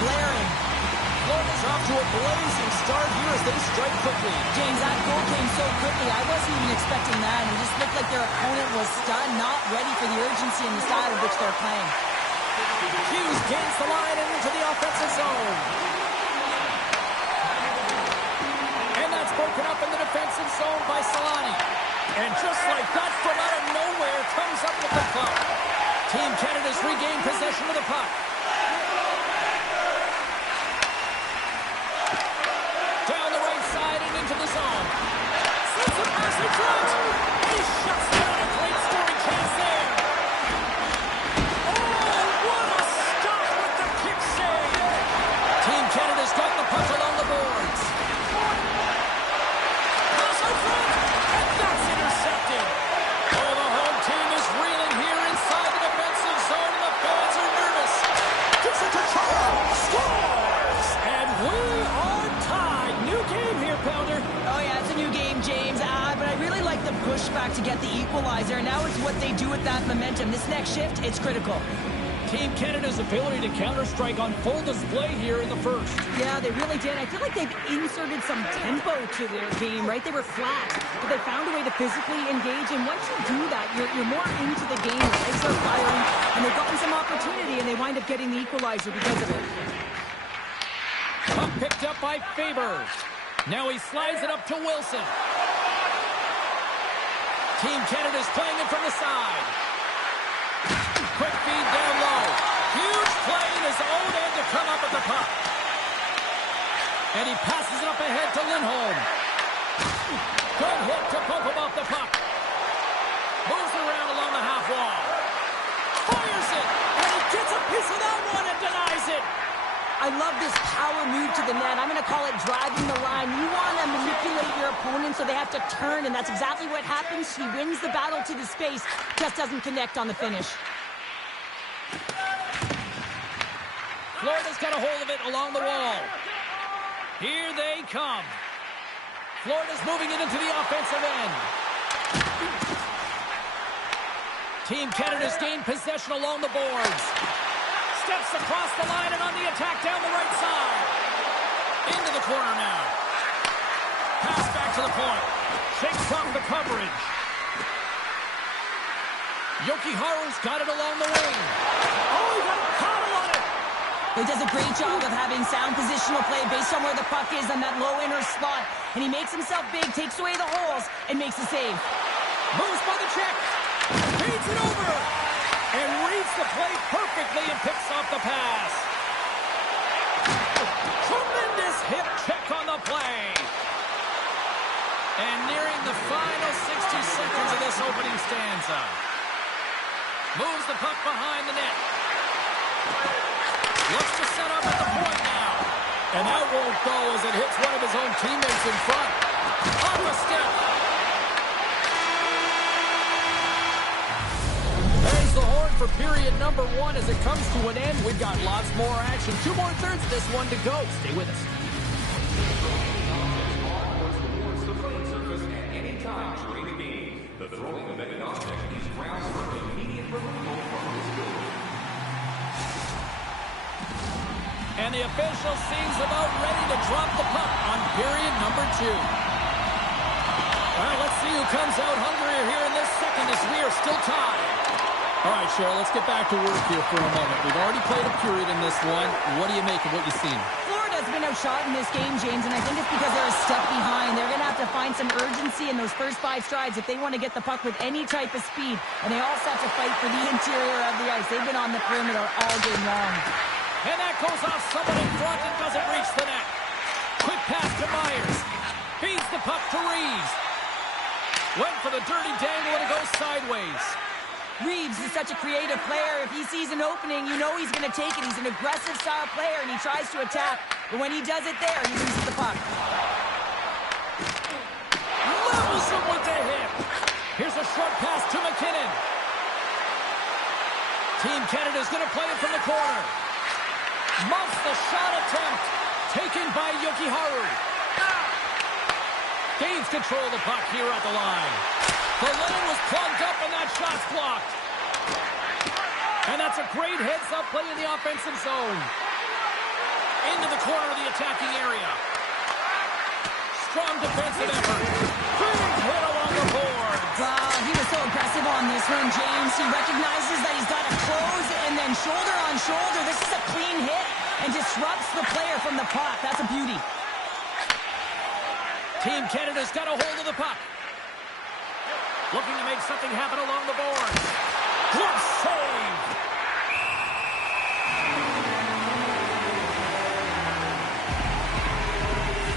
blaring. Florida's off to a blazing start here as they strike quickly. James, that goal came so quickly. I wasn't even expecting that. It just looked like their opponent was stunned, not ready for the urgency and the style of which they're playing. Hughes gains the line and into the offensive zone. And that's broken up in the defensive zone by Solani. And just like that, from out of nowhere, comes up with the puck. Team Canada's regained possession of the puck. Down the right side and into the zone. Sends a pass in front. He shuts down a great scoring chance there. Oh, what a stop with the kick save. Team Canada's got the puck along the boards. Pass in front, and that's intercepted. Oh, the home team is reeling here inside the defensive zone, and the fans are nervous. Gives it to Charles. Scores! And we are tied. New game here, Pounder. Oh, yeah, it's a new game, James. But I really like the pushback to get the equalizer. And now it's what they do with that momentum. This next shift, it's critical. Team Canada's ability to counter-strike on full display here in the first. Yeah, they really did. I feel like they've inserted some tempo to their game, right? They were flat, but they found a way to physically engage. And once you do that, you're more into the game. The legs are firing, and they've gotten some opportunity, and they wind up getting the equalizer because of it. Puck picked up by Faber. Now he slides it up to Wilson. Team Canada's playing it from the side. Quick feed down low. Huge play in his own end to come up with the puck. And he passes it up ahead to Lindholm. Good hit to bump him off the puck. Moves around along the half wall. Fires it. And he gets a piece of that one and denies it. I love this power move to the net. I'm going to call it driving the line. You want to manipulate your opponent so they have to turn, and that's exactly what happens. He wins the battle to the space, just doesn't connect on the finish. Florida's got a hold of it along the wall. Here they come. Florida's moving it into the offensive end. Team Canada's gained possession along the boards. Steps across the line and on the attack down the right side. Into the corner now. Pass back to the point. Shakes off the coverage. Jokiharju's got it along the wing. Oh, he got a paddle on it. He does a great job of having sound positional play based on where the puck is on that low inner slot. And he makes himself big, takes away the holes, and makes a save. Moves by the check. Feeds it over. And reads the play perfectly and picks off the pass. Tremendous hip check on the play. And nearing the final 60 seconds of this opening stanza. Moves the puck behind the net. Looks to set up at the point now. And that won't go as it hits one of his own teammates in front. Off the step. There's the horn for period number 1 as it comes to an end. We've got lots more action. 2 more thirds of this one to go. Stay with us. The throwing of an object is grounds for immediate removal from this building. And the official seems about ready to drop the puck on period number 2. Well, let's see who comes out hungrier here in this second as we are still tied. All right, Cheryl, let's get back to work here for a moment. We've already played a period in this one. What do you make of what you've seen? Florida's been outshot in this game, James, and I think it's because they're a step behind. They're going to have to find some urgency in those first 5 strides if they want to get the puck with any type of speed. And they also have to fight for the interior of the ice. They've been on the perimeter all game long. And that goes off someone in front and doesn't reach the net. Quick pass to Myers. Feeds the puck to Reeves. Went for the dirty dangle and it goes sideways. Reeves is such a creative player. If he sees an opening, you know he's going to take it. He's an aggressive style player, and he tries to attack. But when he does it there, he loses the puck. Levels him with the hip. Here's a short pass to McKinnon. Team Canada's going to play it from the corner. Muffs the shot attempt. Taken by Jokiharju. Gains control of the puck here at the line. The lane was plugged up and that shot's blocked. And that's a great heads-up play in the offensive zone. into the corner of the attacking area. Strong defensive effort. Big hit along the board. Wow, he was so aggressive on this one, James. He recognizes that he's got to close and then shoulder on shoulder. This is a clean hit and disrupts the player from the puck. That's a beauty. Team Canada's got a hold of the puck. Looking to make something happen along the boards. Good save.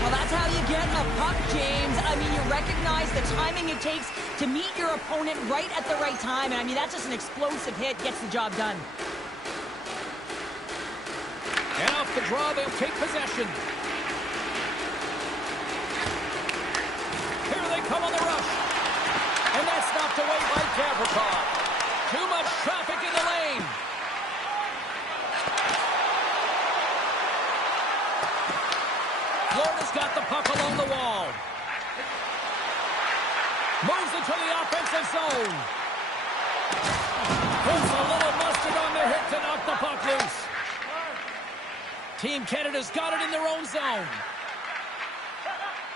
Well, that's how you get a puck, James. I mean, you recognize the timing it takes to meet your opponent right at the right time. And I mean, that's just an explosive hit. Gets the job done. And off the draw, they'll take possession. Here they come on the rush. And that's knocked away by Gavrikov. Too much traffic in the lane. Florida's got the puck along the wall. Moves into the offensive zone. Puts a little mustard on their hit to knock the puck loose. Team Canada's got it in their own zone.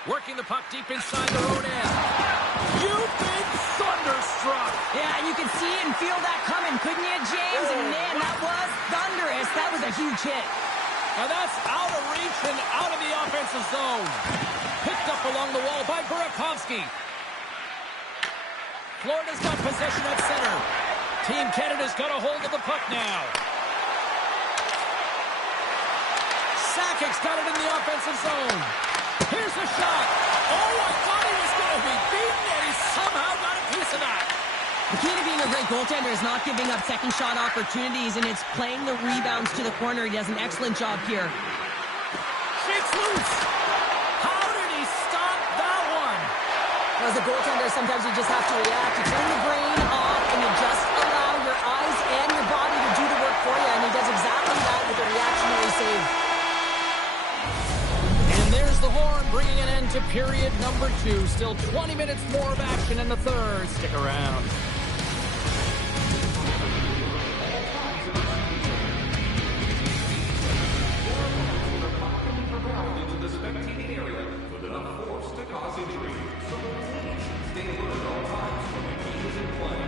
Working the puck deep inside their own end. You've been thunderstruck. Yeah, you can see and feel that coming, couldn't you, James? And man, that was thunderous. That was a huge hit. Now that's out of reach and out of the offensive zone. Picked up along the wall by Burakovsky. Florida's got possession at center. Team Canada's got a hold of the puck now. Sakic's got it in the offensive zone. Here's the shot. Oh, I thought he was going to be beaten, and he somehow got a piece of that. The key to being a great goaltender is not giving up second shot opportunities, and it's playing the rebounds to the corner. He does an excellent job here. Shakes loose. How did he stop that one? As a goaltender, sometimes you just have to react. You turn the brain off, and you just allow your eyes and your body to do the work for you, and he does exactly that with a reactionary save. And there's the horn, bringing an end to period number 2. Still 20 minutes more of action in the third. Stick around. Into the spectating area with enough force to cause injury. So please stay alert at all times when the game is in play.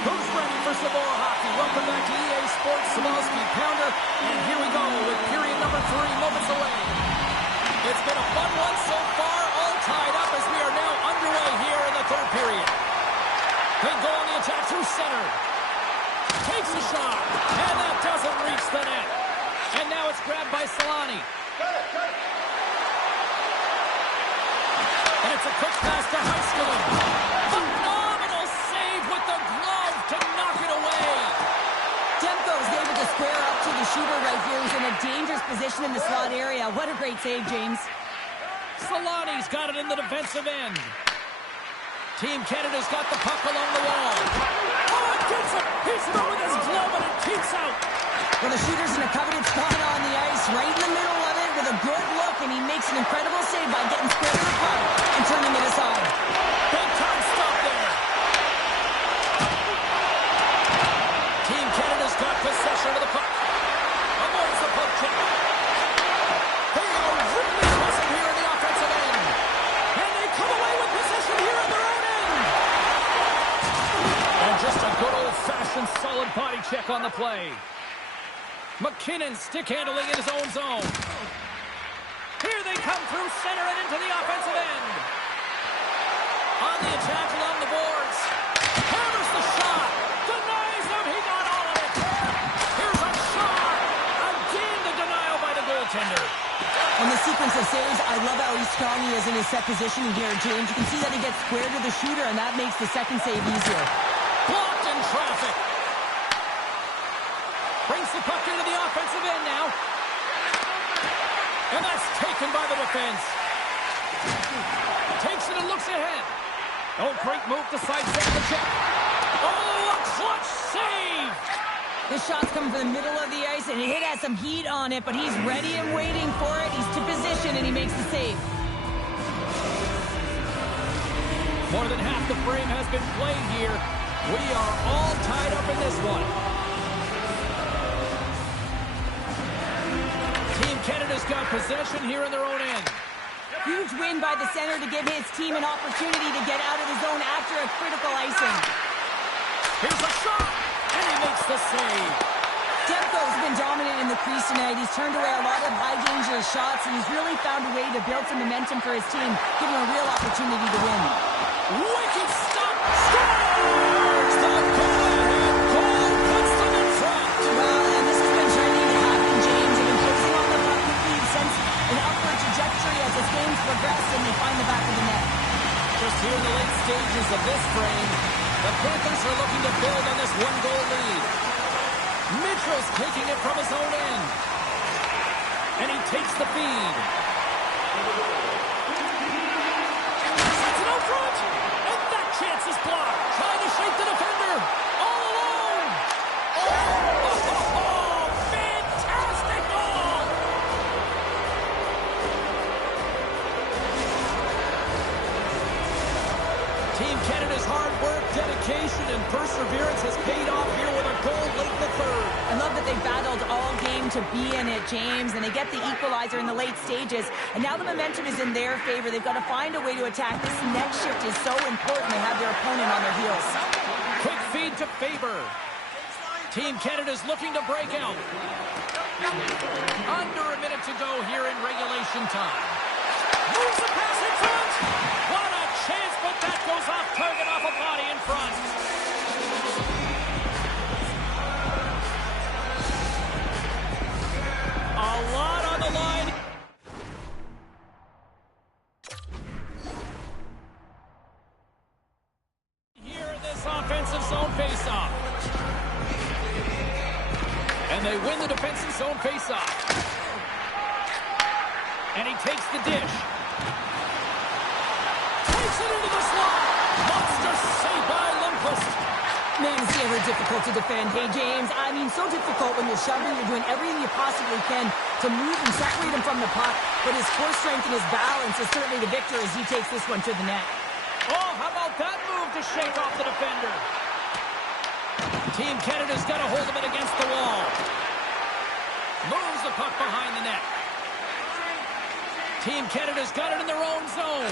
Who's ready for some more hockey? Welcome back to EA Sports Samoski Pounder. And here we go with period number 3 moments away. It's been a fun one so far, all tied up as we are now underway here in the third period. They go on the attack through center. Takes a shot, and that doesn't reach the net. And now it's grabbed by Solani. And it's a quick pass to Heiskanen. Phenomenal save with the glove to knock it away. Demko's able to square up to the shooter right here. He's in a dangerous position in the slot area. What a great save, James. Solani's got it in the defensive end. Team Canada's got the puck along the wall. Oh, it gets it! He's through with his glove and it keeps out. Well, the shooter's in a coveted spot on the ice, right in the middle of it with a good look, and he makes an incredible save by getting square to the puck and turning it aside. Big time stop there. Team Canada's got possession of the puck. Avoids the poke check. They are really pressing here in the offensive end. And they come away with possession here on their own end. And just a good old-fashioned solid body check on the play. McKinnon stick handling in his own zone. Here they come through center and into the offensive end. On the attack along the boards. Hammers the shot. Denies him. He got all of it. Here's a shot. Again the denial by the goaltender. On the sequence of saves, I love how strong he is in his set positioning here, James. You can see that he gets square to the shooter, and that makes the second save easier. Blocked in traffic. Brings the puck into the offensive end now. And that's taken by the defense. Takes it and looks ahead. Oh, great move to sidestep the check. Oh, a This shot's coming from the middle of the ice, and it has some heat on it, but he's ready and waiting for it. He's to position, and he makes the save. More than half the frame has been played here. We are all tied up in this one. Team Canada's got possession here in their own end. Huge win by the center to give his team an opportunity to get out of the zone after a critical icing. Here's a shot, and he makes the save. Demko's been dominant in the crease tonight. He's turned away a lot of high-danger shots, and he's really found a way to build some momentum for his team, giving him a real opportunity to win. Wicked stop! Scores! The goal-ahead goal puts them in front. Well, and this has been trending to happen, James. They've been closing on the puck quickly. You've sensed an upward trajectory as this game's progressed, and they find the back of the net. Just here in the late stages of this frame, the Panthers are looking to build on this one-goal lead. Mitchell's taking it from his own end. And he takes the feed. Sets it out front. And that chance is blocked. Trying to shake the defender. All alone. Oh, fantastic goal. Team Canada's hard work, dedication, and perseverance has paid off here with a goal late in the third. I love that they battled all game to be in it, James, and they get the equalizer in the late stages, and now the momentum is in their favor. They've got to find a way to attack. This next shift is so important. They have their opponent on their heels. Quick feed to Faber. Team Canada's looking to break out. Under a minute to go here in regulation time. Moves the pass in front. What a chance, but that goes off target off a body in front. A lot on the line. Here in this offensive zone faceoff. And they win the defensive zone faceoff. And he takes the dish. Takes it into the slot. Monster save by Lundqvist. Man, is he ever difficult to defend. Hey, James, I mean, so difficult when you're shoving, you're doing everything you possibly can to move and separate him from the puck, but his core strength and his balance is certainly the victor as he takes this one to the net. Oh, how about that move to shake off the defender? Team Canada's got a hold of it against the wall. Moves the puck behind the net. Team Canada's got it in their own zone.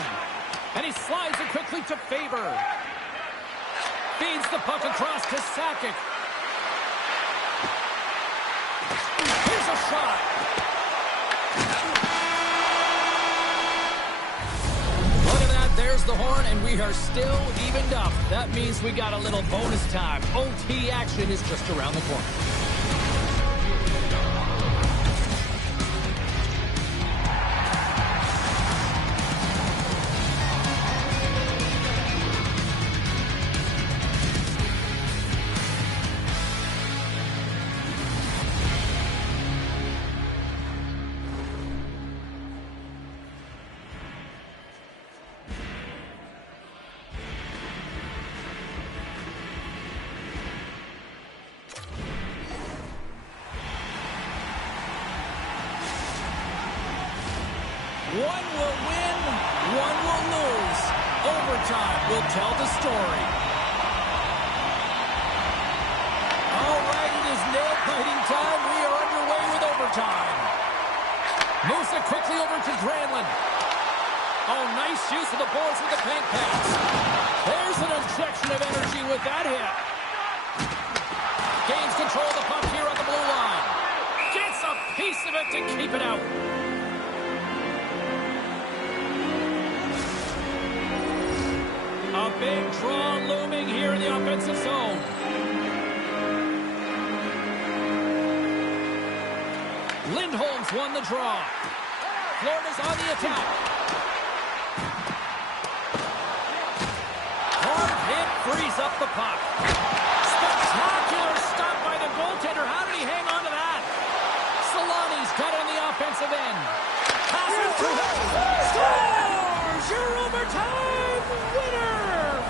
And he slides it quickly to Faber. Feeds the puck across to Sakic. Here's a shot. Look at that. There's the horn, and we are still evened up. That means we got a little bonus time. OT action is just around the corner. One will win, one will lose. Overtime will tell the story. All right, it is nail-biting time. We are underway with overtime. Moves it quickly over to Granlund. Oh, nice use of the boards with the paint pass. There's an injection of energy with that hit. Gains control of the puck here on the blue line. Gets a piece of it to keep it out. A big draw looming here in the offensive zone. Lindholm's won the draw. Florida's on the attack. Hard hit frees up the puck. Spectacular stop by the goaltender. How did he hang on to that? Solani's got it on the offensive end. Passes to him. Scores! Your overtime winner!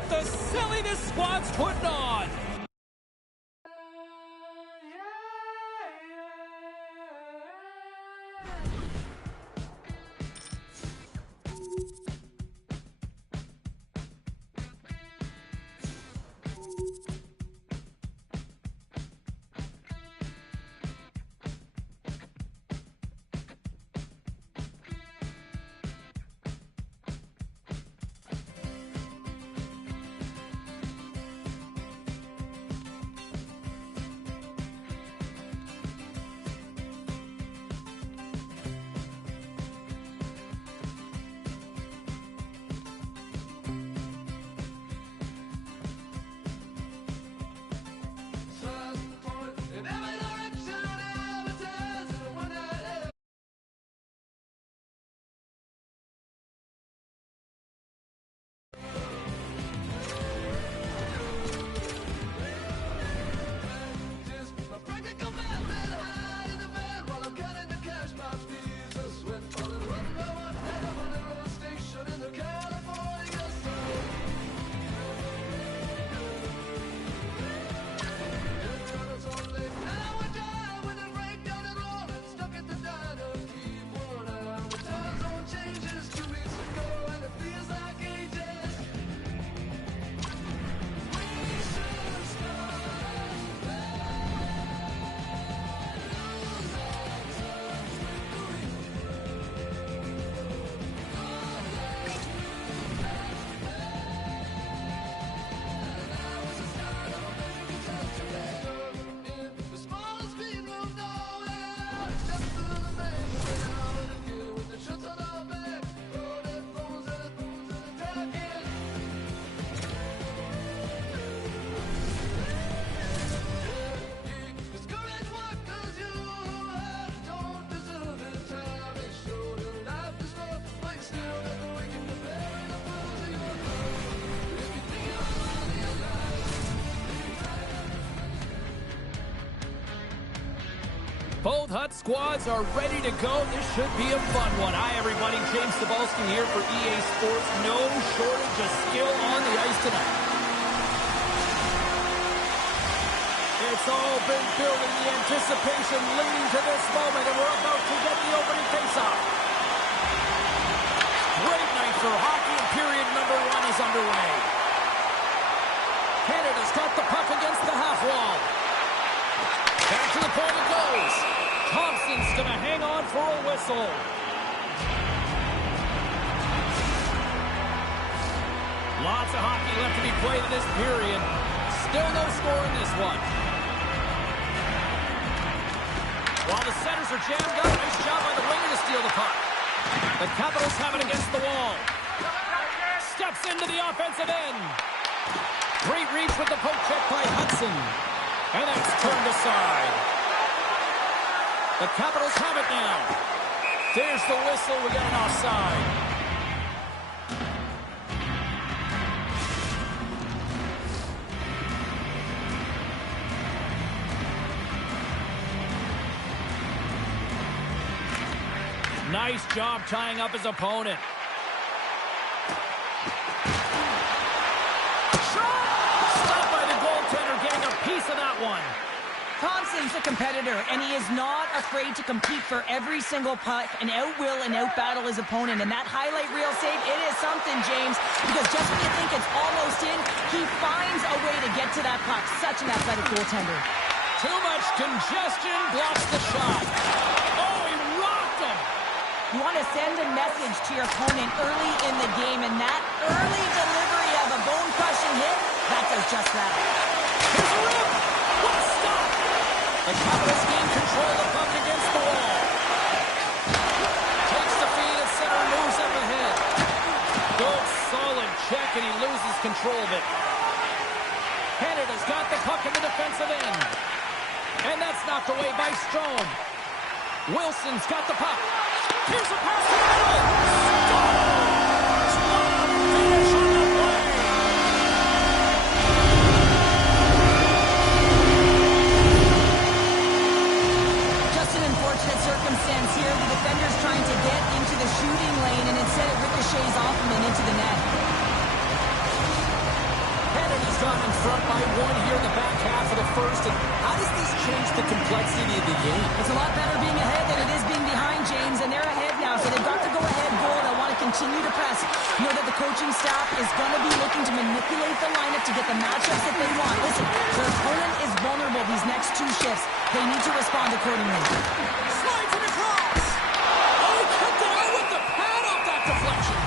at the silliness Squad's putting on. Both Hut squads are ready to go. This should be a fun one. Hi, everybody. James Cebulski here for EA Sports. No shortage of skill on the ice tonight. It's all been building, the anticipation leading to this moment, and we're about to get the opening faceoff. Great night for hockey, and period number 1 is underway. Canada's got the puck against the half wall. Back to the point it goes. Thompson's going to hang on for a whistle. Lots of hockey left to be played in this period. Still no score in this one. While the centers are jammed up, nice job by the winger to steal the puck. The Capitals have it against the wall. Steps into the offensive end. Great reach with the poke check by Hudson. And that's turned aside. The Capitals have it now. There's the whistle. We got an offside. Nice job tying up his opponent. Stopped by the goaltender, getting a piece of that one. Thompson's a competitor, and he is not afraid to compete for every single puck and out-will and out-battle his opponent. And that highlight reel save, it is something, James, because just when you think it's almost in, he finds a way to get to that puck. Such an athletic goaltender. Too much congestion blocks the shot. Oh, he rocked him. You want to send a message to your opponent early in the game, and that early delivery of a bone-crushing hit, that does just that. Here's a rip. What a stop. The Capitals gain control of the puck against the wall. Takes the feed at center, moves up ahead. Good, solid check, and he loses control of it. Canada's got the puck in the defensive end. And that's knocked away by Strome. Wilson's got the puck. Here's a pass to the middle. Scores! What a finish on the play! Just an unfortunate circumstance here. The defender's trying to get into the shooting lane, and instead it ricochets off him and into the net. complexity of the game. It's a lot better being ahead than it is being behind, James, and they're ahead now, so they've got to go ahead goal. They'll want to continue to press. Know that the coaching staff is going to be looking to manipulate the lineup to get the matchups that they want. Listen, their opponent is vulnerable these next two shifts. They need to respond accordingly. Slides it across. Oh, he kept it out with the pad off that deflection.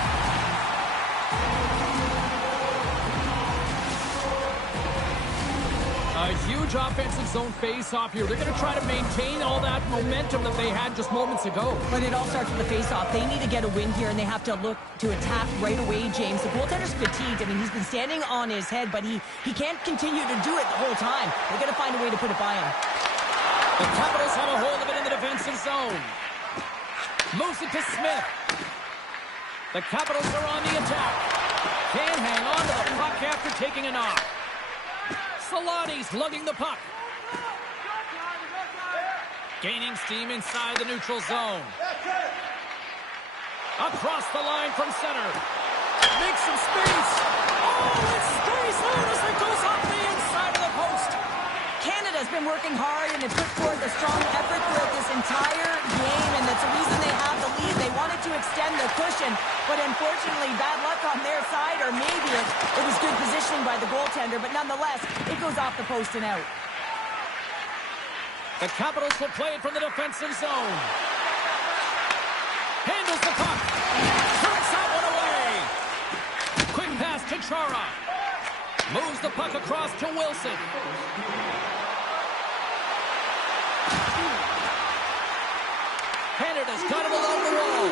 A huge offensive zone face-off here. They're going to try to maintain all that momentum that they had just moments ago. But it all starts with the face-off. They need to get a win here, and they have to look to attack right away, James. The goaltender's fatigued. I mean, he's been standing on his head, but he can't continue to do it the whole time. They've got to find a way to put it by him. The Capitals have a hold of it in the defensive zone. Moves it to Smith. The Capitals are on the attack. Can't hang on to the puck after taking a knock. Solani's lugging the puck. Gaining steam inside the neutral zone. Across the line from center. Makes some space. Oh, it's stays out as it goes off the inside of the post. Canada's been working hard, and they put forth a strong effort throughout this entire game, and that's the reason they have the lead. They wanted to extend the cushion, but unfortunately, bad luck on their side, or maybe it was good positioning by the goaltender, but nonetheless, it goes off the post and out. The Capitals will play it from the defensive zone. Handles the puck. Turns that one away. Quick pass to Chara. Moves the puck across to Wilson. Canada's got it along the wall.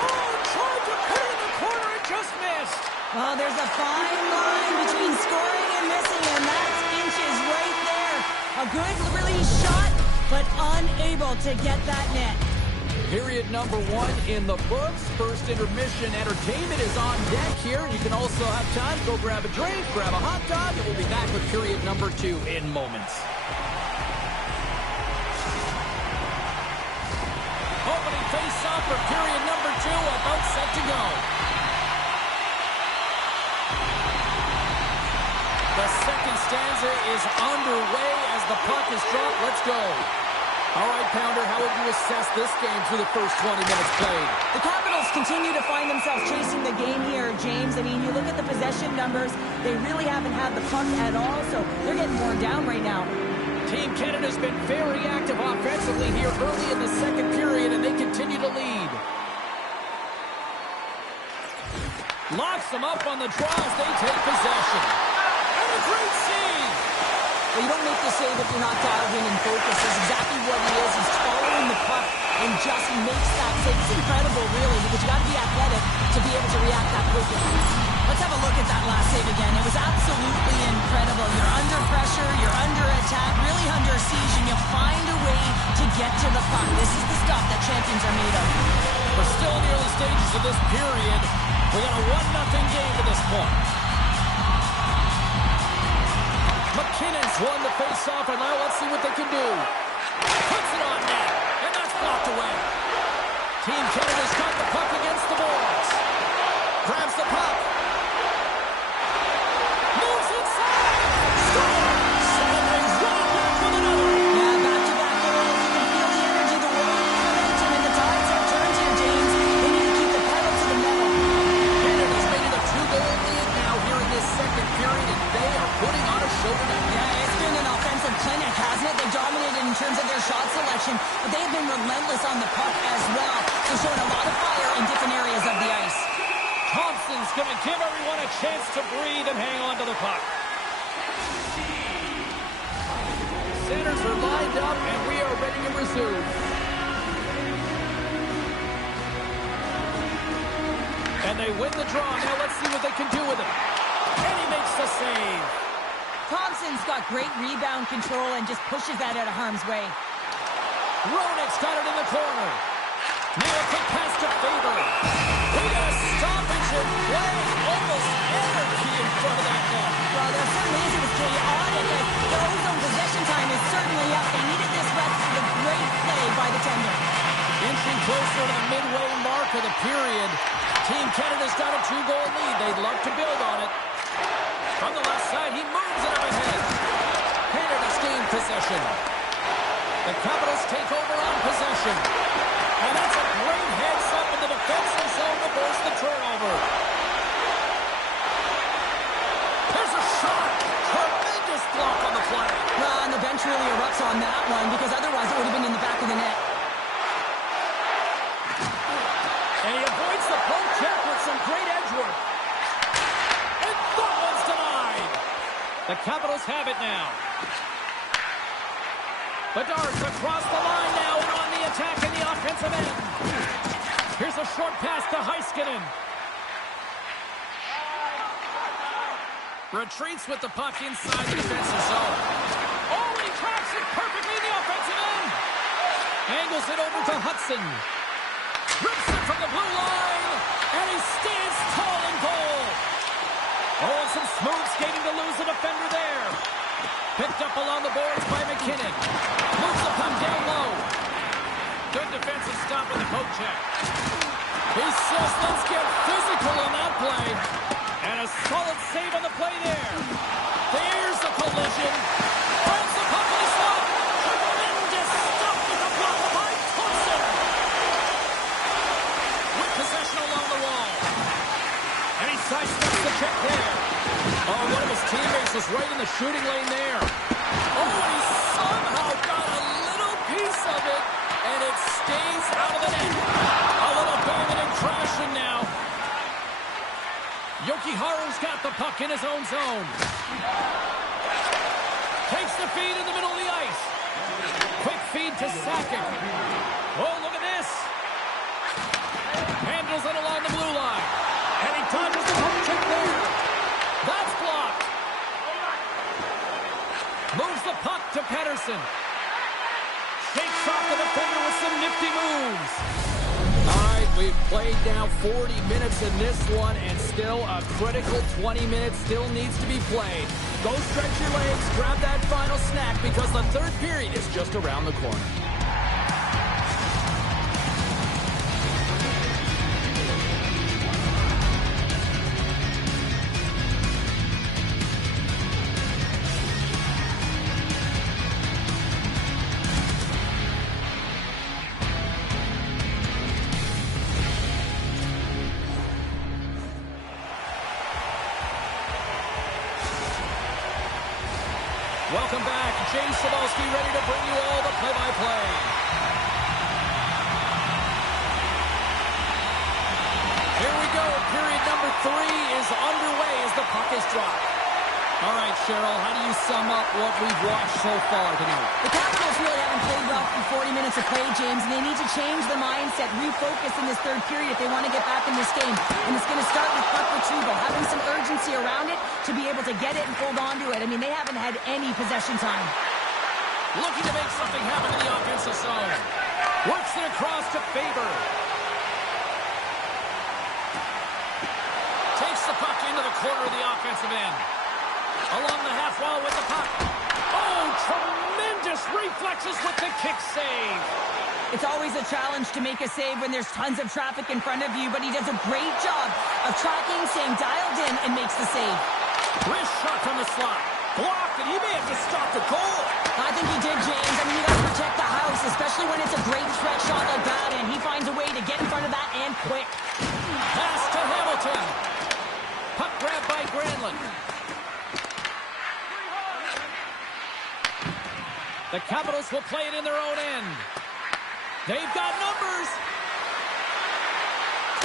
Oh, tried to put it in the corner and just missed. Well, there's a fine line between scoring and missing, and that's inches right there. A good release shot, but unable to get that net. Period number 1 in the books. First intermission entertainment is on deck here. You can also have time to go grab a drink, grab a hot dog, and we'll be back with period number 2 in moments. Opening face-off for period number 2, about set to go. The second stanza is underway as the puck is dropped. Let's go. All right, Pounder, how would you assess this game through the first 20 minutes played? The Capitals continue to find themselves chasing the game here, James. I mean, you look at the possession numbers, they really haven't had the puck at all, so they're getting worn down right now. Team Canada's been very active offensively here early in the second period, and they continue to lead. Locks them up on the draw as they take possession. And a great save! Well, you don't make the save if you're not dialed in and focused. That's exactly what he is. He's following the puck and just makes that save. It's incredible, really, because you got to be athletic to be able to react that quickly. Let's have a look at that last save again. It was absolutely incredible. You're under pressure, you're under attack, really under siege, and you find a way to get to the puck. This is the stuff that champions are made of. We're still in the early stages of this period. We got a 1-0 game to this point. McKinnon's won the face-off, and now let's see what they can do. Puts it on net, and that's blocked away. Team Canada's got the puck against the boards. Grabs the puck. Moves inside. Scores! And he's running back with another. Yeah, back-to-back goals. You can feel the energy, the momentum, and the tides have turned here, James. They need to keep the pedal to the metal. Canada's made it a 2-goal lead now here in this second period, and they are putting on a show tonight. Yeah, it's been an offensive clinic, hasn't it? They've dominated in terms of their shot selection, but they have been relentless on the puck as well. They're showing a lot of fire in different areas of the ice. Thompson's going to give everyone a chance to breathe and hang on to the puck. Centers are lined up, and we are ready to resume. And they win the draw. Now let's see what they can do with it. And he makes the save. Thompson's got great rebound control and just pushes that out of harm's way. Ronick's got it in the corner. Now a quick pass to Faber. We got a stoppage in play. Almost anarchy in front of that net. Well, there certainly is. It was chaotic. Their ozone possession time is certainly up. They needed this rest for the great play by the tender. Inching closer to the midway mark of the period. Team Canada's got a 2-goal lead. They'd love to build on it. From the left side, he moves it up ahead. Canada's gained possession. The Capitals take over on possession. And that's a great heads-up in the defensive zone to force the turnover. There's a shot. Tremendous block on the play. And the bench really erupts on that one because otherwise it would have been in the back of the net. And he avoids the poke check with some great edge work. And that one's denied. The Capitals have it now. Bedard's across the line now and on the attack in the offensive end. Here's a short pass to Heiskanen. Retreats with the puck inside the defensive zone. Oh, and he tracks it perfectly in the offensive end. Angles it over to Hudson. Rips it from the blue line. And he stands tall in goal. Oh, and some smooth skating to lose the defender there. Picked up along the boards by McKinnon. Moves the puck down low. Good defensive stop with the poke check. He says, let's get physical on that play. And a solid save on the play there. There's the collision. Finds the puck in the slot. Tremendous stuff with the block by Thompson. With possession along the wall. And he sidesteps the check there. Oh, one of his teammates was right in the shooting lane there. Oh, and he somehow got a little piece of it, and it stays out of the net. A little banging and crashing now. Jokiharju's got the puck in his own zone. Takes the feed in the middle of the ice. Quick feed to Sakic. Oh, look at this. Handles it along the blue line. And he dodges the poke check there. That's blocked. Moves the puck to Pettersson. Shakes off the defender with some nifty moves. All right, we've played now 40 minutes in this one, and still a critical 20 minutes still needs to be played. Go stretch your legs, grab that final snack, because the third period is just around the corner. Welcome back. Jay Cybulski ready to bring you all the play-by-play. Here we go. Period number 3 is underway as the puck is dropped. All right, Cheryl, how do you sum up what we've watched so far tonight? The Capitals really haven't played well for 40 minutes of play, James, and they need to change the mindset, refocus in this third period if they want to get back in this game. And it's going to start with puck retrieval, having some urgency around it to be able to get it and hold on to it. I mean, they haven't had any possession time. Looking to make something happen in the offensive zone. Works it across to Faber. Takes the puck into the corner of the offensive end. Along the half wall with the puck. Oh, tremendous reflexes with the kick save. It's always a challenge to make a save when there's tons of traffic in front of you, but he does a great job of tracking, staying dialed in, and makes the save. Wrist shot from the slot. Blocked, and he may have just stopped a goal. I think he did, James. I mean, you got to protect the house, especially when it's a great stretch shot like that, and he finds a way to get in front of that and quick. Pass to Hamilton. Puck grab by Granlund. The Capitals will play it in their own end. They've got numbers.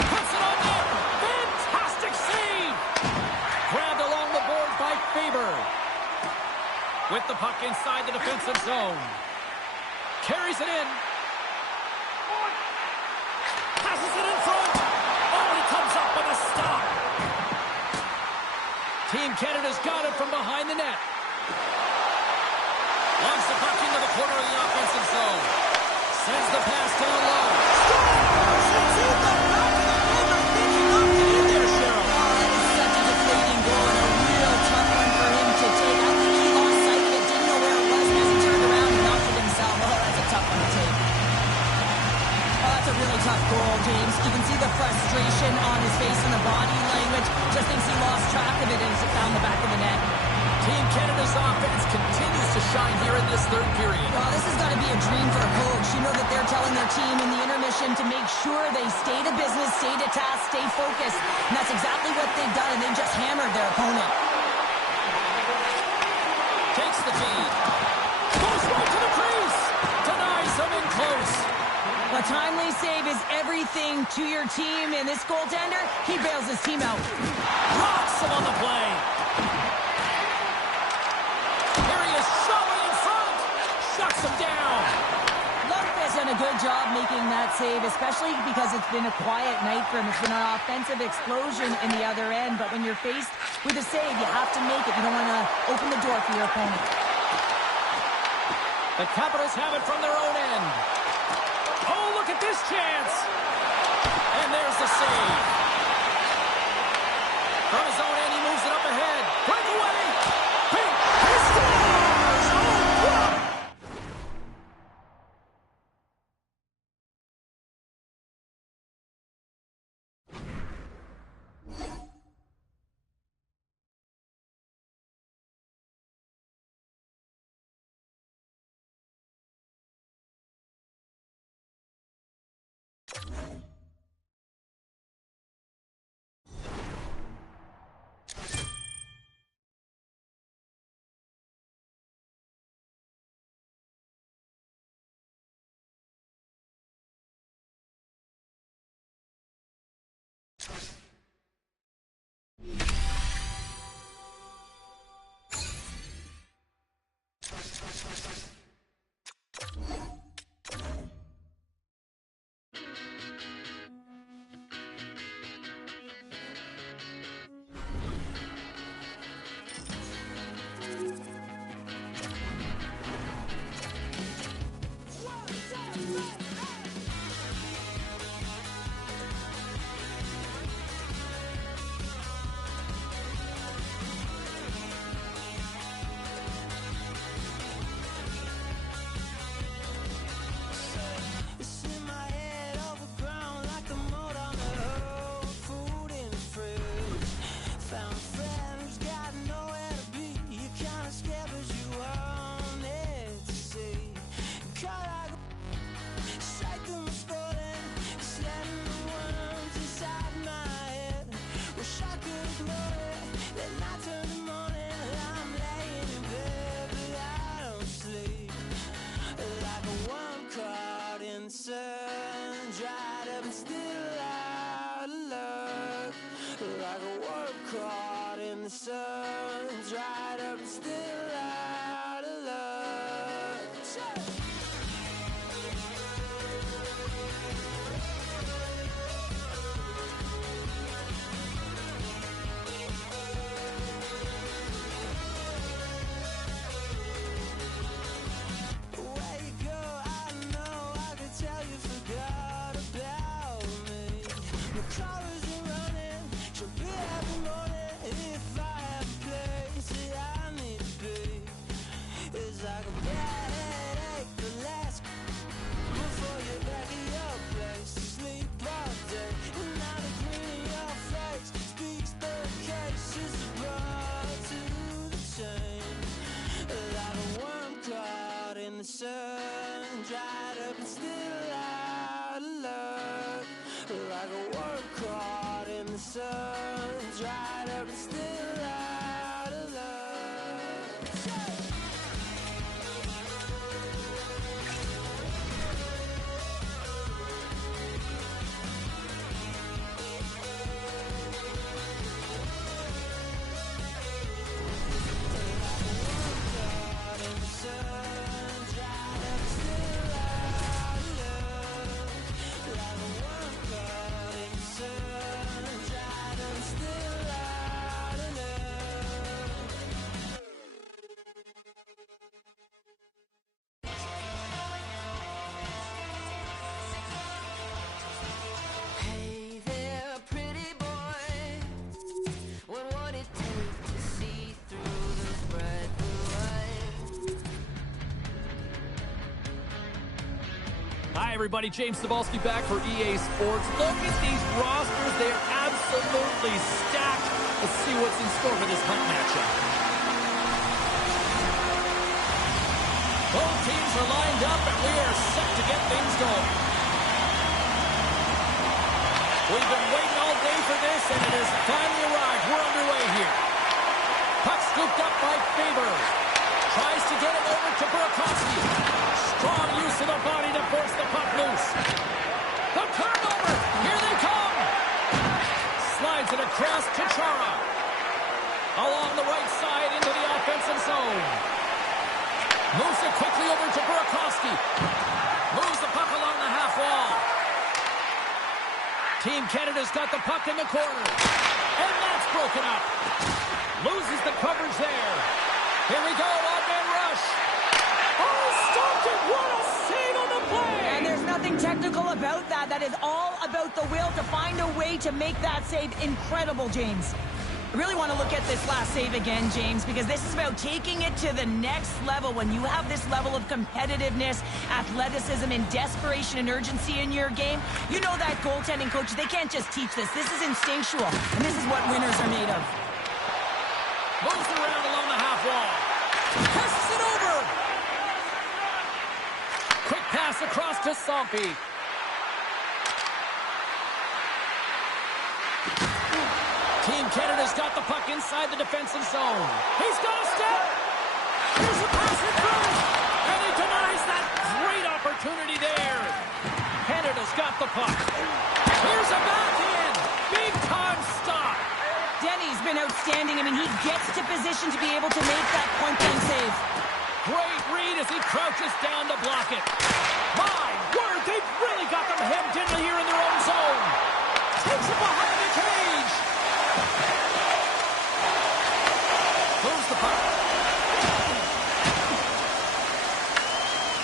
Puts it on net. Fantastic save. Grabbed along the board by Faber. With the puck inside the defensive zone. Carries it in. Passes it in front. Oh, he comes up with a stop. Team Canada's got it from behind the net. Launches the puck into the corner of the offensive zone. Sends the pass down low. Scores! It's in the back of the net. They're thinking up to in there, Cheryl. Oh, that is such a deflating goal and a real tough one for him to take. I think he lost sight of it, didn't know where it was, and as he turned around, he knocked it himself. Oh, that's a tough one to take. Oh, that's a really tough goal, James. You can see the frustration on his face and the body language. Just thinks he lost track of it and it's found the back of the net. Team Canada's offense continues to shine here in this third period. Well, this has got to be a dream team in the intermission to make sure they stay to business, stay to task, stay focused. And that's exactly what they've done, and they've just hammered their opponent. Takes the feed. Goes right to the crease. Denies him in close. A timely save is everything to your team, and this goaltender, he bails his team out. Rocks him on the play. Here he is showing in front. Shuts him down. Lundqvist done a good job making that save, especially because it's been a quiet night for him. It's been an offensive explosion in the other end, but when you're faced with a save, you have to make it. You don't want to open the door for your opponent. The Capitals have it from their own end. Oh, look at this chance. And there's the save. From his own end, he moves it up ahead. Breakaway. He scores! Oh, wow. Hi, everybody. James Cebulski back for EA Sports. Look at these rosters. They are absolutely stacked. Let's see what's in store for this hunt matchup. Both teams are lined up, and we are set to get things going. We've been waiting all day for this, and it has finally arrived. We're underway here. Puck scooped up by Faber. Tries to get it over to Burakovsky. Strong use of the body to force the puck loose. The turnover. Here they come. Slides it across to Chara. Along the right side into the offensive zone. Moves it quickly over to Burakovsky. Moves the puck along the half wall. Team Canada's got the puck in the corner. And that's broken up. Loses the coverage there. Here we go, odd-man rush. Oh, stopped it. What a save on the play. And there's nothing technical about that. That is all about the will to find a way to make that save incredible, James. I really want to look at this last save again, James, because this is about taking it to the next level. When you have this level of competitiveness, athleticism, and desperation and urgency in your game, you know that goaltending coaches, they can't just teach this. This is instinctual, and this is what winners are made of. Moves around along the half wall. Passes it over. Quick pass across to Salpy. Team Canada's got the puck inside the defensive zone. He's got a step. Here's a pass in front. And he denies that great opportunity there. Canada's got the puck. Here's a backhand. Big time stop. Denny's been outstanding. I mean, he gets to position to be able to make that point-blank save. Great read as he crouches down to block it. My word, they've really got them hemmed in here in their own zone. Takes it behind the cage. Moves the puck.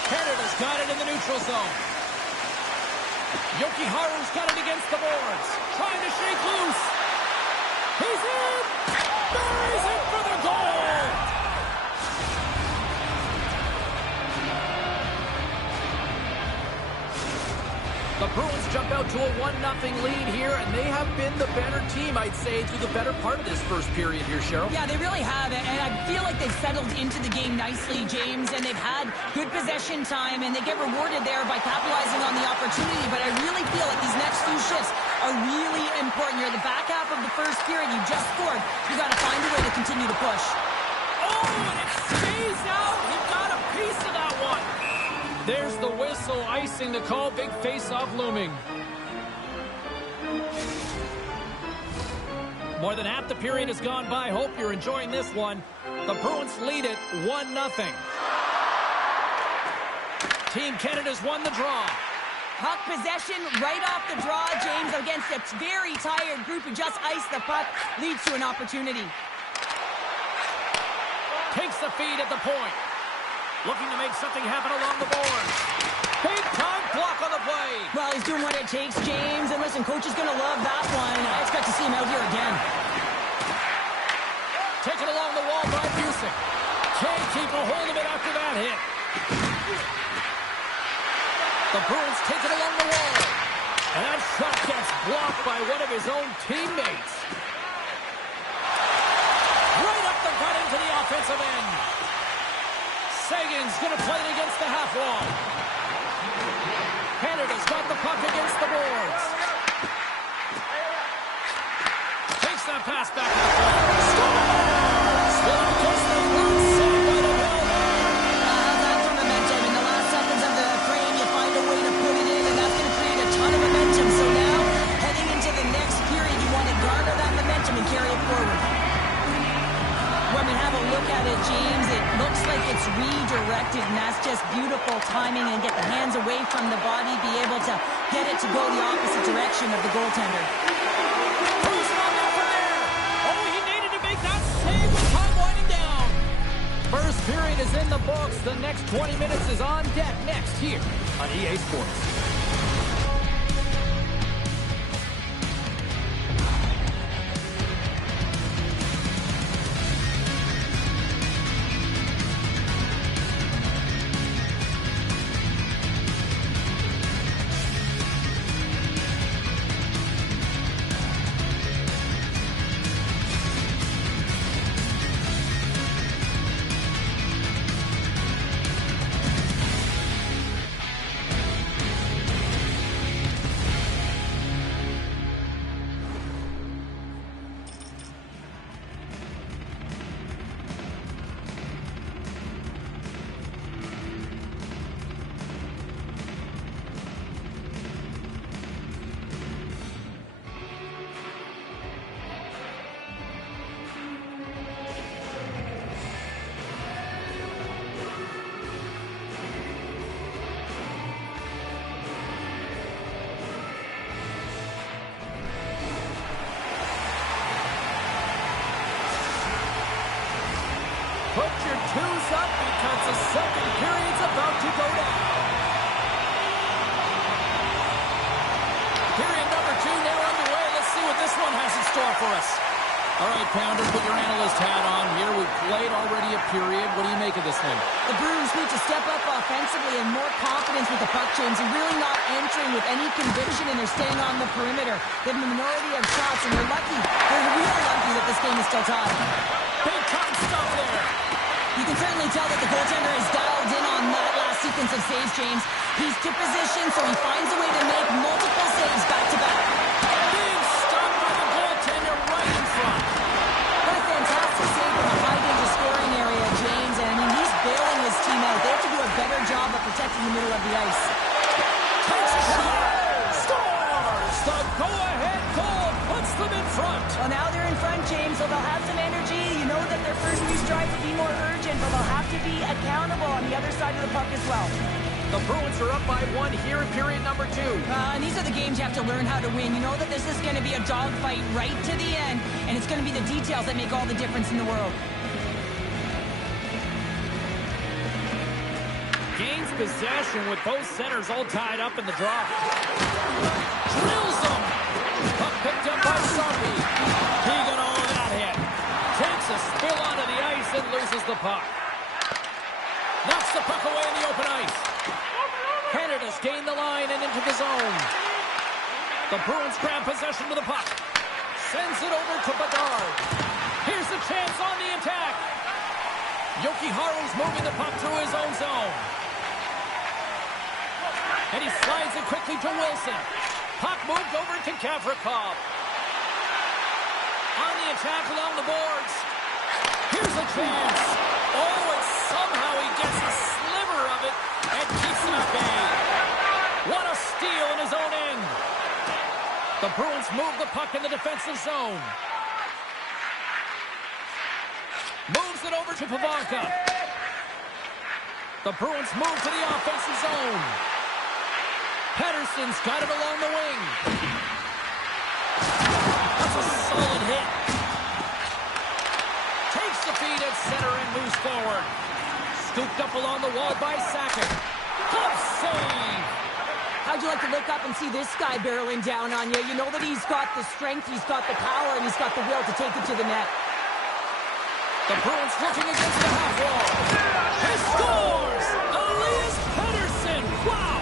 Canada's got it in the neutral zone. Jokiharju's got it against the boards. Trying to shake loose. He's in! Buries it for the goal! The Bruins jump out to a 1-0 lead here, and they have been the better team, I'd say, through the better part of this first period here, Cheryl. Yeah, they really have, and I feel like they've settled into the game nicely, James, and they've had good possession time, and they get rewarded there by capitalizing on the opportunity, but I really feel like these next few shifts are really important. You're the back half of the first period, you just scored, you got to find a way to continue to push. Oh, and it stays out! He got a piece of that one! There's the whistle, icing the call, big face-off looming. More than half the period has gone by. Hope you're enjoying this one. The Bruins lead it 1-0. Team Canada's won the draw. Puck possession right off the draw, James, against a very tired group who just iced the puck, leads to an opportunity. Takes the feed at the point. Looking to make something happen along the boards. Big time block on the play. Well, he's doing what it takes, James. And listen, coach is going to love that one. I expect to see him out here again. Taken along the wall by Busick. Can't keep a hold of it after that hit. The Bruins take it along the wall. And that shot gets blocked by one of his own teammates. Right up the gut into the offensive end. Sagan's going to play it against the half wall. Canada's got the puck against the boards. Takes that pass back to the point. Still against the front, saved by the ball. That's some momentum. In the last seconds of the frame, you find a way to put it in, and that's going to create a ton of momentum. So now, heading into the next period, you want to garner that momentum and carry it forward. When we have a look at it, James, it looks like it's redirected, and that's just beautiful timing, and get the hands away from the body, be able to get it to go the opposite direction of the goaltender. Who's on that from there? Oh, he needed to make that save with time winding down. First period is in the books. The next 20 minutes is on deck next here on EA Sports. your two's up because the second period's about to go down. Period number 2 now underway. Let's see what this one has in store for us. All right, Pounder, put your analyst hat on here. We've played already a period. What do you make of this one? The Bruins need to step up offensively and more confidence with the puck, James, and really not entering with any conviction, and they're staying on the perimeter. They have a minority of shots, and they're lucky. They're really lucky that this game is still tied. Big time stuff there. You can certainly tell that the goaltender is dialed in on that last sequence of saves, James. He's to position, so he finds a way to make multiple saves back-to-back. Big stop by the goaltender right in front. What a fantastic save from a high-danger scoring area, James. And, I mean, he's bailing his team out. They have to do a better job of protecting the middle of the ice. Takes a shot. Scores! The go-ahead goal puts them in front. Well, now they're in front, James, so they'll have some energy. You know that their first few strides will be more urgent, but they'll have to be accountable on the other side of the puck as well. The Bruins are up by 1 here in period number 2. And these are the games you have to learn how to win. You know that this is going to be a dogfight right to the end, and it's going to be the details that make all the difference in the world. Gains possession with both centers all tied up in the drop. Drills them. Puck picked up by Sarpy. Keegan over that hit. Takes a spill onto the ice and loses the puck. Knocks the puck away in the open ice. Canada's gained the line and into the zone. The Bruins grab possession with the puck. Sends it over to Bedard. Here's a chance on the attack. Jokiharju's moving the puck through his own zone. And he slides it quickly to Wilson. Puck moved over to Gavrikov. On the attack along the boards. Here's a chance. Oh, and somehow he gets a sliver of it and keeps him at bay. What a steal in his own end. The Bruins move the puck in the defensive zone. Moves it over to Pavelka. The Bruins move to the offensive zone. Pettersson's got it along the wing. That's a solid hit. Takes the feed at center and moves forward. Scooped up along the wall by Sakic. Good save. How'd you like to look up and see this guy barreling down on you? You know that he's got the strength, he's got the power, and he's got the will to take it to the net. The Bruins looking against the half wall. He scores! Elias Pettersson! Wow!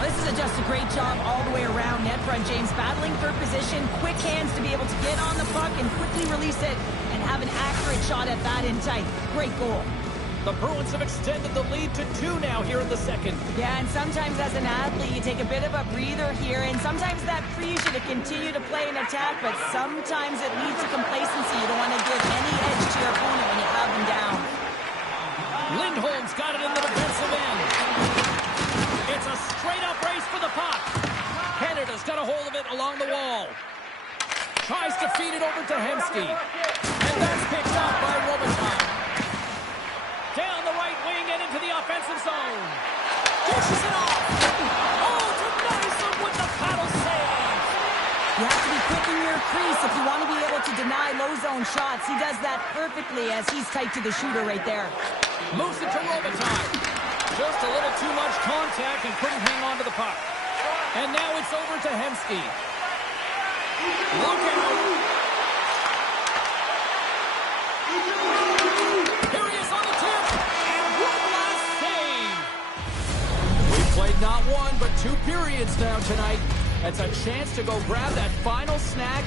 This is just a great job all the way around net front, James. Battling for position, quick hands to be able to get on the puck and quickly release it and have an accurate shot at that in tight. Great goal. The Bruins have extended the lead to 2 now here in the second. Yeah, and sometimes as an athlete, you take a bit of a breather here, and sometimes that frees you to continue to play an attack, but sometimes it leads to complacency. You don't want to give any edge to your opponent when you have them down. Lindholm's got it in the defensive end. It's a straight-up race for the puck. Canada's got a hold of it along the wall. Tries to feed it over to Hemsky. And that's picked up by Robitaille. Down the right wing and into the offensive zone. Dishes it off. Oh, denies him with the paddle save. You have to be quick in your crease if you want to be able to deny low zone shots. He does that perfectly as he's tight to the shooter right there. Moves it to Robitaille. Just a little too much contact and couldn't hang on to the puck. And now it's over to Hemsky. Look out. Here he is on the tip. And one last save. We've played not 1, but 2 periods now tonight. It's a chance to go grab that final snack.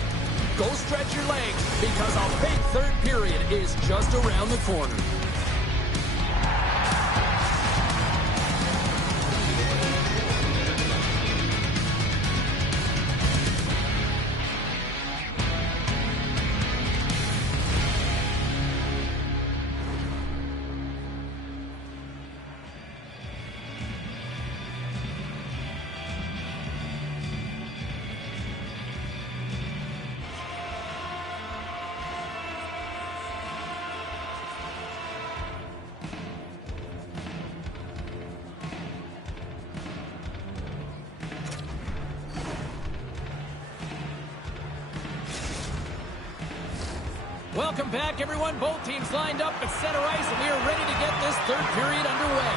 Go stretch your legs because a big third period is just around the corner. Welcome back, everyone. Both teams lined up at center ice, and we are ready to get this third period underway.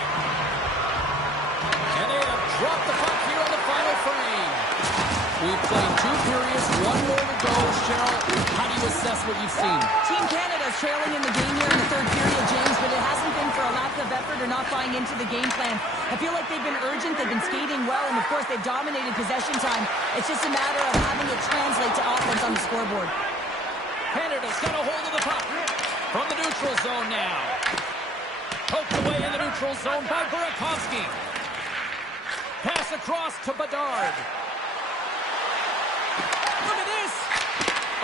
And they have dropped the puck here on the final frame. We've played 2 periods, 1 more to go. Cheryl, how do you assess what you've seen? Team Canada's trailing in the game here in the third period, James, but it hasn't been for a lack of effort or not buying into the game plan. I feel like they've been urgent, they've been skating well, and of course they've dominated possession time. It's just a matter of having it translate to offense on the scoreboard. Canada's got a hold of the puck from the neutral zone now. Poked away in the neutral zone by Burakovsky. Pass across to Bedard. Look at this.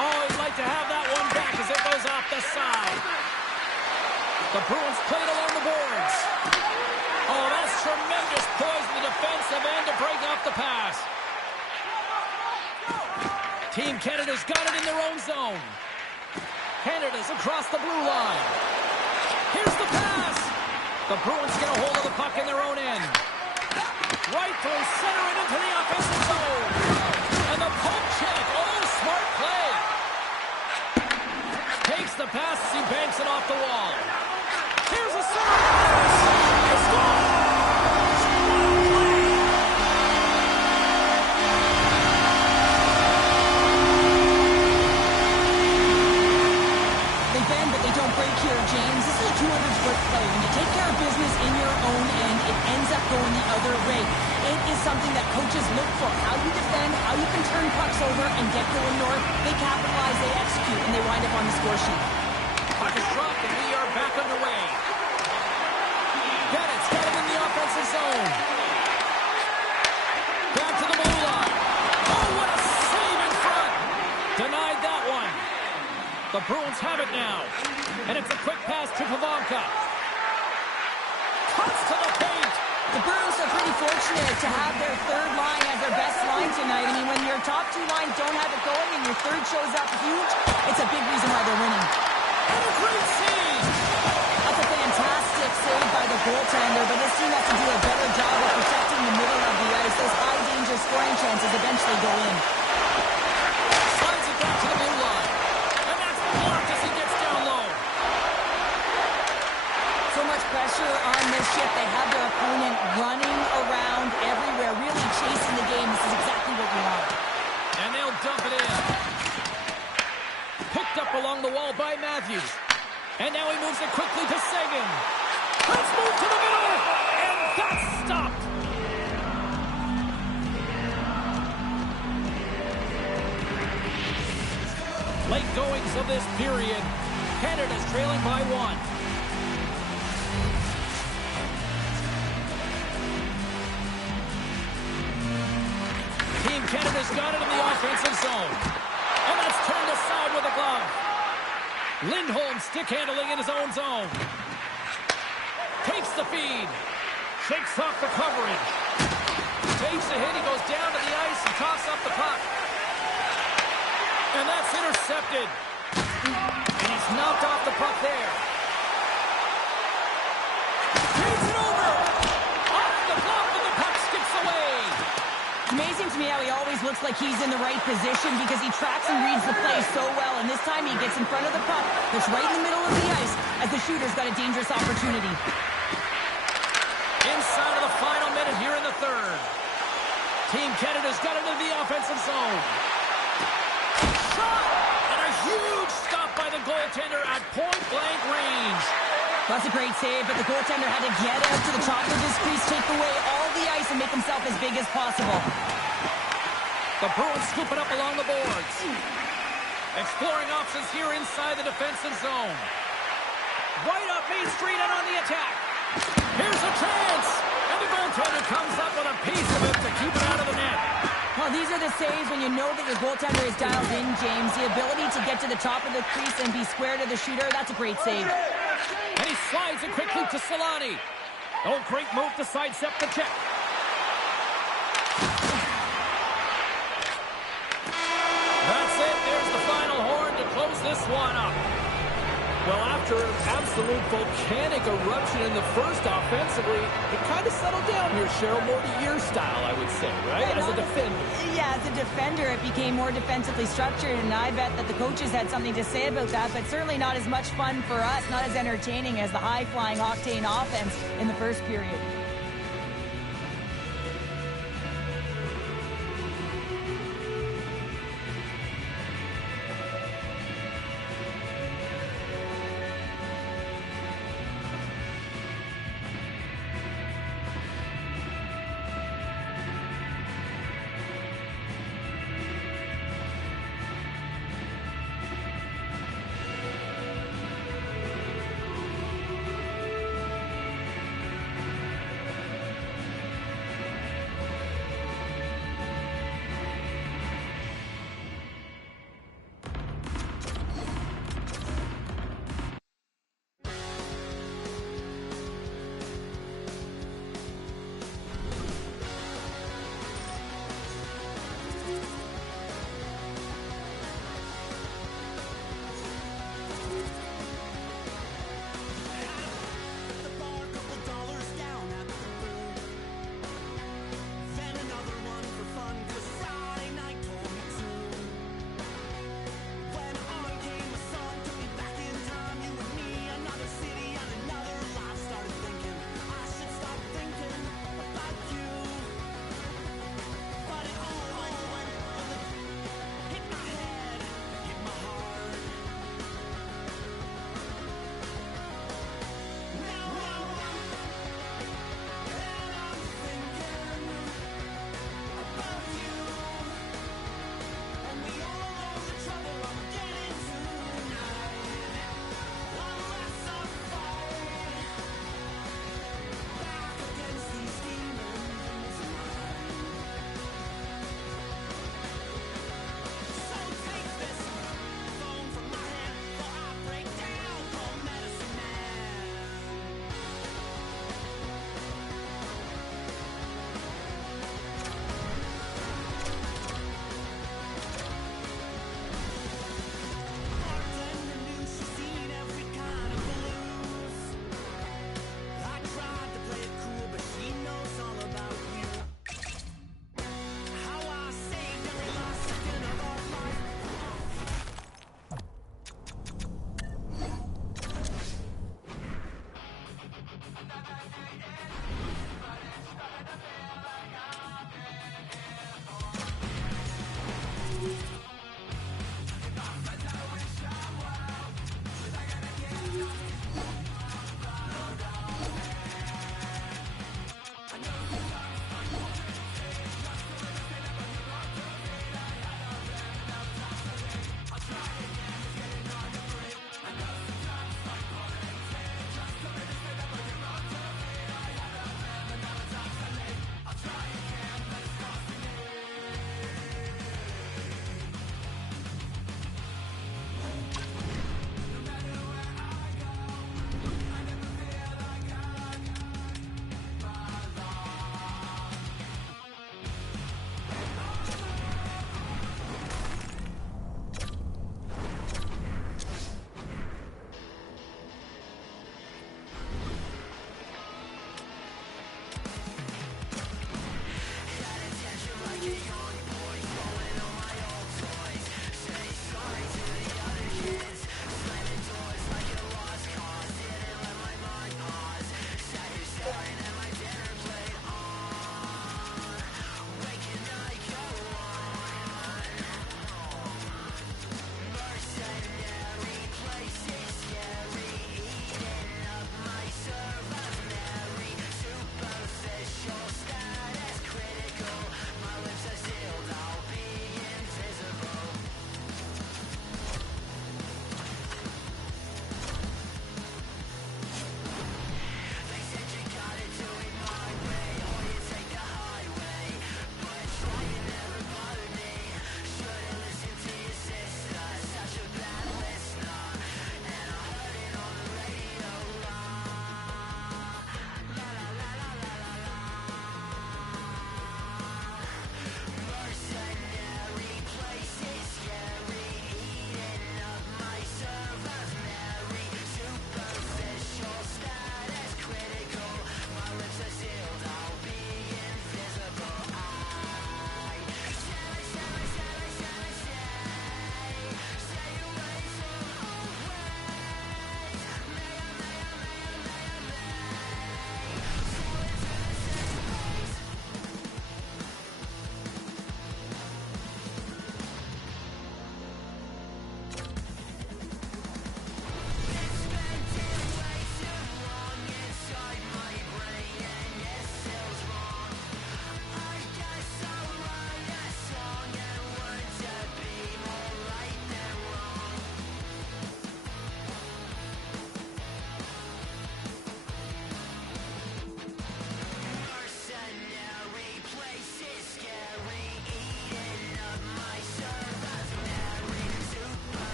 Oh, he'd like to have that one back as it goes off the side. The Bruins played along the boards. Oh, that's tremendous poise in the defensive end to break off the pass. Team Canada's got it in their own zone. Canada's across the blue line. Here's the pass. The Bruins get a hold of the puck in their own end. Right through center and into the offensive zone. And the poke check. Oh, smart play. Takes the pass as he banks it off the wall. Here's a center pass. He scores! Here, James, this is a 200-foot play. When you take care of business in your own end, it ends up going the other way. It is something that coaches look for. How you defend, how you can turn pucks over and get going north. They capitalize, they execute, and they wind up on the score sheet. Puck is dropped, and we are back underway. Bennett's got it in the offensive zone. Back to the blue line. Oh, what a save in front. Denied that one. The Bruins have it now. And it's a quick pass to Pavanka. Cuts to the paint. The Bruins are pretty fortunate to have their third line as their best line tonight. I mean, when your top 2 lines don't have it going and your third shows up huge, it's a big reason why they're winning. And a great save. That's a fantastic save by the goaltender, but this team has to do a better job of protecting the middle of the ice. Those high-danger scoring chances eventually go in. Slides it back to the blue line. And that's blocked as he gets down low. So much pressure on this ship. They have their opponent running around everywhere, really chasing the game. This is exactly what we want. And they'll dump it in. Picked up along the wall by Matthews. And now he moves it quickly to Seguin. Let's move to the middle. And that's stopped. Late goings of this period. Canada's trailing by 1. Team Canada's got it in the offensive zone. And that's turned aside with a glove. Lindholm stick handling in his own zone. Takes the feed. Shakes off the coverage. Takes the hit. He goes down to the ice and tosses up the puck. And that's intercepted. And he's knocked off the puck there. Takes it over. Off the glove and the puck skips away. Amazing to me how he always looks like he's in the right position because he tracks and reads the play so well. And this time he gets in front of the puck that's right in the middle of the ice as the shooter's got a dangerous opportunity. Inside of the final minute here in the third. Team Canada's got it into the offensive zone. Shot! And a huge stop by the goaltender at point-blank range. That's a great save, but the goaltender had to get out to the top of his crease, take away all the ice, and make himself as big as possible. The Bruins scoop it up along the boards. Exploring options here inside the defensive zone. Right up Main Street and on the attack. Here's a chance. And the goaltender comes up with a piece of it to keep it out of the net. Well, these are the saves when you know that your goaltender is dialed in, James. The ability to get to the top of the crease and be square to the shooter, that's a great save. And he slides it quickly to Solani. Oh, great move to sidestep the check. That's it. There's the final horn to close this one up. Well, after an absolute volcanic eruption in the first offensively, it kind of settled down here, Cheryl, more to your style, I would say, right? Yeah, as a defender. Yeah, as a defender, it became more defensively structured, and I bet that the coaches had something to say about that, but certainly not as much fun for us, not as entertaining as the high-flying octane offense in the first period.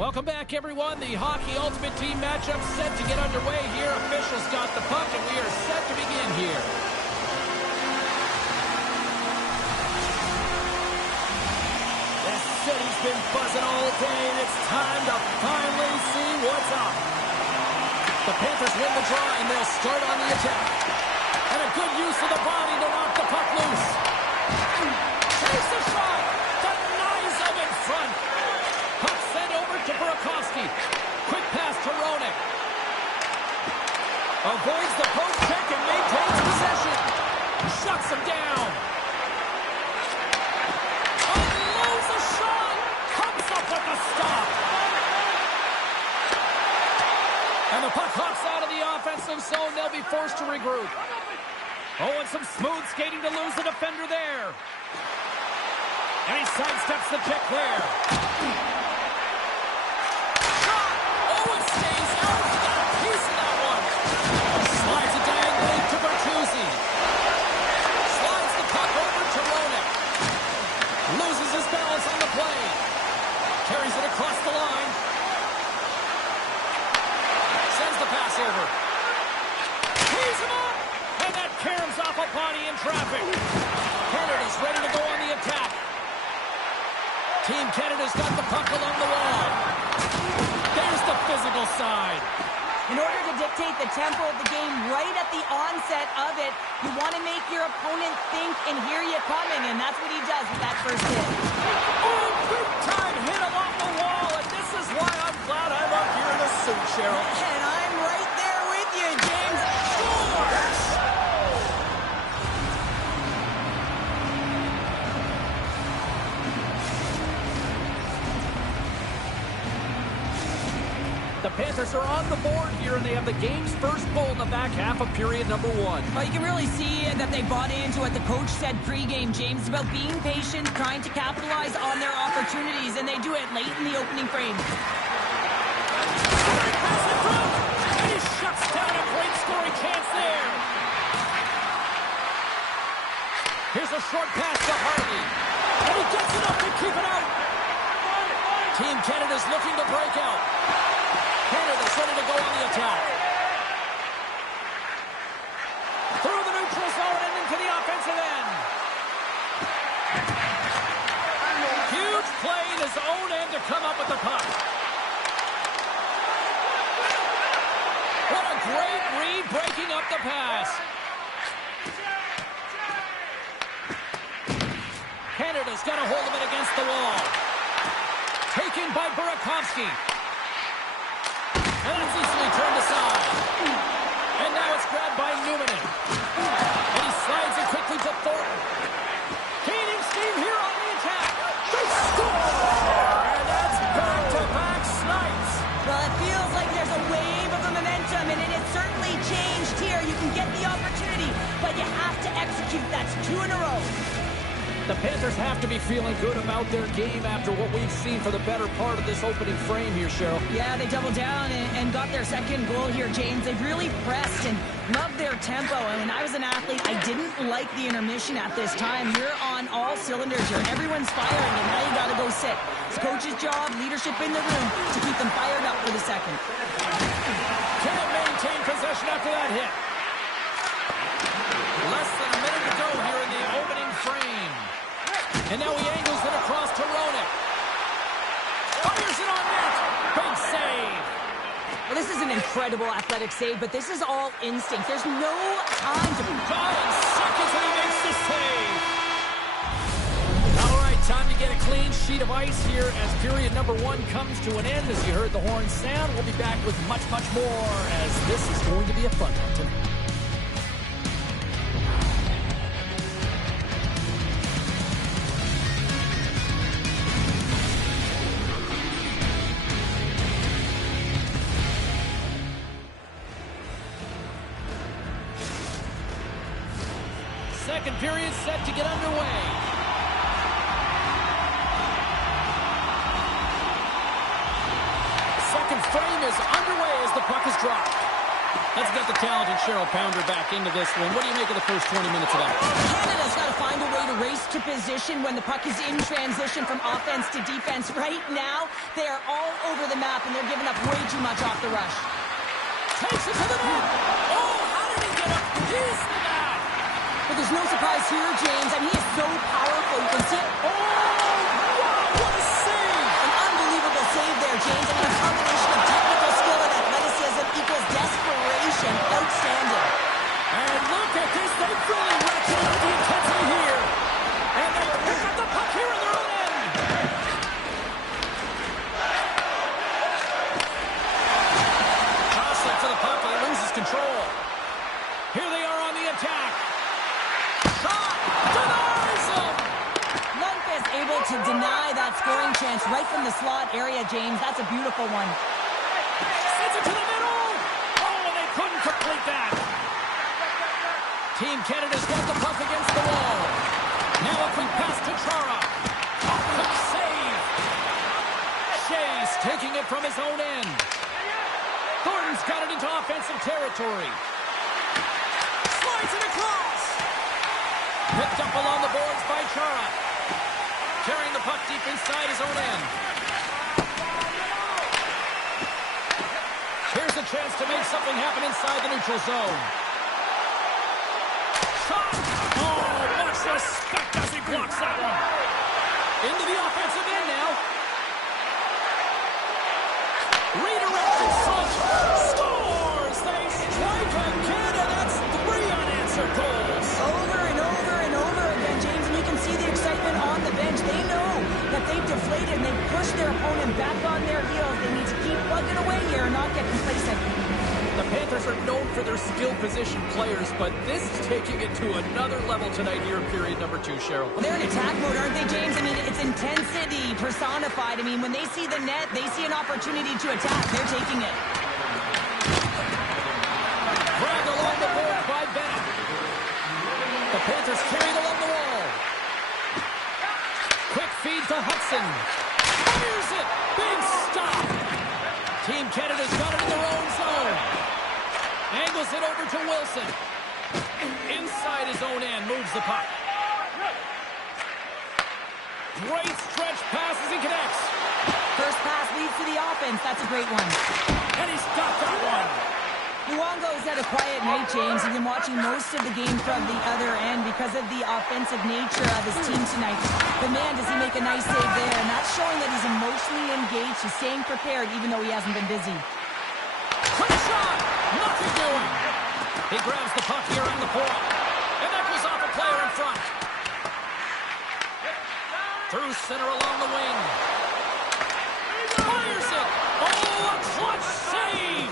Welcome back, everyone. The Hockey Ultimate Team matchup set to get underway here. Officials got the puck, and we are set to begin here. This city's been buzzing all day, and it's time to finally see what's up. The Panthers win the draw, and they'll start on the attack. And a good use of the body to knock the puck loose. Takes the shot. Denies him in front. Puck sent over to Burakovsky. Quick pass to Roenick. Avoids the post check and maintains possession. Shuts him down. Unloads a shot. Comes up with the stop. And the puck hops out of the offensive zone. They'll be forced to regroup. Oh, and some smooth skating to lose the defender there. And he sidesteps the pick there. Shot! Oh, it stays out. He got a piece of that one. Slides it diagonally to Bertuzzi. Slides the puck over to Roenick. Loses his balance on the play. Carries it across the line. Sends the pass over. Tees him up! And that caroms off a body in traffic. Canada's ready to go on the attack. Team Canada's got the puck along the wall. There's the physical side. In order to dictate the tempo of the game right at the onset of it, you want to make your opponent think and hear you coming, and that's what he does with that first hit. Oh, big time hit along the wall, and this is why I'm glad I'm up here in the suit, Cheryl. And I'm right there with you, James. Scores! The Panthers are on the board here, and they have the game's first goal in the back half of period number 1. Well, you can really see that they bought into what the coach said pregame, James, about being patient, trying to capitalize on their opportunities, and they do it late in the opening frame. Scoring pass in front, and he shuts down a great scoring chance there. Here's a short pass to Harvey, and he gets it up to keep it out. Team Canada's looking to break out. Canada's ready to go on the attack. Through the neutral zone and into the offensive end. Huge play in his own end to come up with the puck. What a great read breaking up the pass. Canada's got a hold of it against the wall. Taken by Burakovsky. And it's easily turned aside. And now it's grabbed by Numminen. And he slides it quickly to Thornton. Gaining steam here on the attack. They score! And that's back-to-back snipes. Well, it feels like there's a wave of the momentum, and it has certainly changed here. You can get the opportunity, but you have to execute. That's 2 in a row. The Panthers have to be feeling good about their game after what we've seen for the better part of this opening frame here, Cheryl. Yeah, they doubled down and got their second goal here, James. They've really pressed and loved their tempo. And when I was an athlete, I didn't like the intermission at this time. You're on all cylinders here. Everyone's firing, and now you got to go sit. It's coach's job, leadership in the room to keep them fired up for the second. Can it maintain possession after that hit? Less than a minute to go here in the opening frame. And now he angles it across to Roenick. Fires it on net. Big save. Well, this is an incredible athletic save, but this is all instinct. There's no time to... 5 seconds and he makes the save. All right, time to get a clean sheet of ice here as period number 1 comes to an end. As you heard the horn sound, we'll be back with much, much more as this is going to be a fun one tonight. Second period set to get underway. Second frame is underway as the puck is dropped. Let's get the talented Cheryl Pounder back into this one. What do you make of the first 20 minutes of action? Canada's got to find a way to race to position when the puck is in transition from offense to defense. Right now, they are all over the map, and they're giving up way too much off the rush. Takes it to the net. Oh, how did he get up? He's the guy. But there's no surprise here, James. I mean, he is so powerful. You can see it. Oh, wow, what a save. An unbelievable save there, James. I mean, a combination of technical skill and athleticism equals desperation. Outstanding. And look at this. They've really ratcheted up the intensity here. And they pick up the puck here in their own end. Toss-up to the puck. He loses control. Here they are on the attack. Shot. Denies him. Lundqvist able to deny that scoring chance right from the slot area, James. That's a beautiful one. Sends it to the middle. Oh, and they couldn't complete that. Team Canada's got the puck against the wall. Now a quick pass to Chara. Quick save. Shea's taking it from his own end. Thornton's got it into offensive territory. Slides it across. Picked up along the boards by Chara. Carrying the puck deep inside his own end. Here's a chance to make something happen inside the neutral zone. Shot! Oh, much respect as he blocks that one. Into the offensive end now. Redirected Such scores! They strike again, and that's 3 unanswered goals. Over and over and over again, James, and you can see the excitement on the bench. They know that they've deflated and they've pushed their opponent back on their heels. They need to keep plugging away here and not get complacent. The Panthers are known for their skill position players, but this is taking it to another level tonight here in period number 2, Cheryl. Well, they're in attack mode, aren't they, James? I mean, it's intensity personified. I mean, when they see the net, they see an opportunity to attack. They're taking it. Grabbed along the board by Bennett. The Panthers carried along the wall. Quick feed to Hudson. Fires it. Big stop. Team Canada's got it in their own zone. Angles it over to Wilson. Inside his own end, moves the puck. Great stretch pass as he connects. First pass leads to the offense. That's a great one. And he's got that one. Luongo's had a quiet night, James. He's been watching most of the game from the other end because of the offensive nature of his team tonight. But man, does he make a nice save there. And that's showing that he's emotionally engaged. He's staying prepared even though he hasn't been busy. Quick shot. Nothing doing. He grabs the puck here on the point. And that goes off a player in front. Through center along the wing. Fires it. Oh, a clutch save.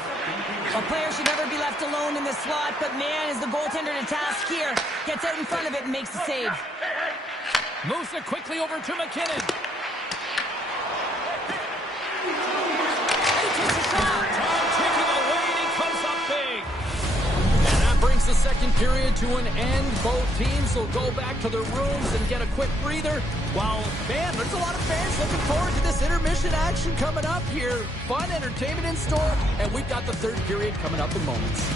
A player should never be left alone in the slot, but man, is the goaltender to task here. Gets out in front of it and makes the save. Moves it quickly over to McKinnon. He takes a shot. Time taking away, and he comes up big. And that brings the second period to an end. Both teams will go back to their rooms and get a quick breather. While, man, there's a lot of fans looking forward to this intermission action coming up here. Fun entertainment in store, and we've got the third period coming up in moments.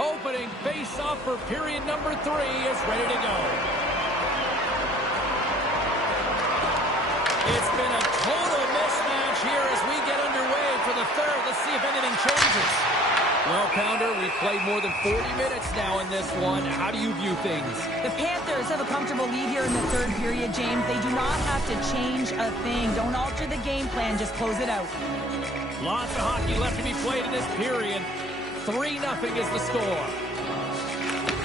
Opening face-off for period number 3 is ready to go. It's been a total mismatch here as we get underway for the third. Let's see if anything changes. Well, Pounder, we've played more than 40 minutes now in this one. How do you view things? The Panthers have a comfortable lead here in the third period, James. They do not have to change a thing. Don't alter the game plan. Just close it out. Lots of hockey left to be played in this period. 3-0 is the score.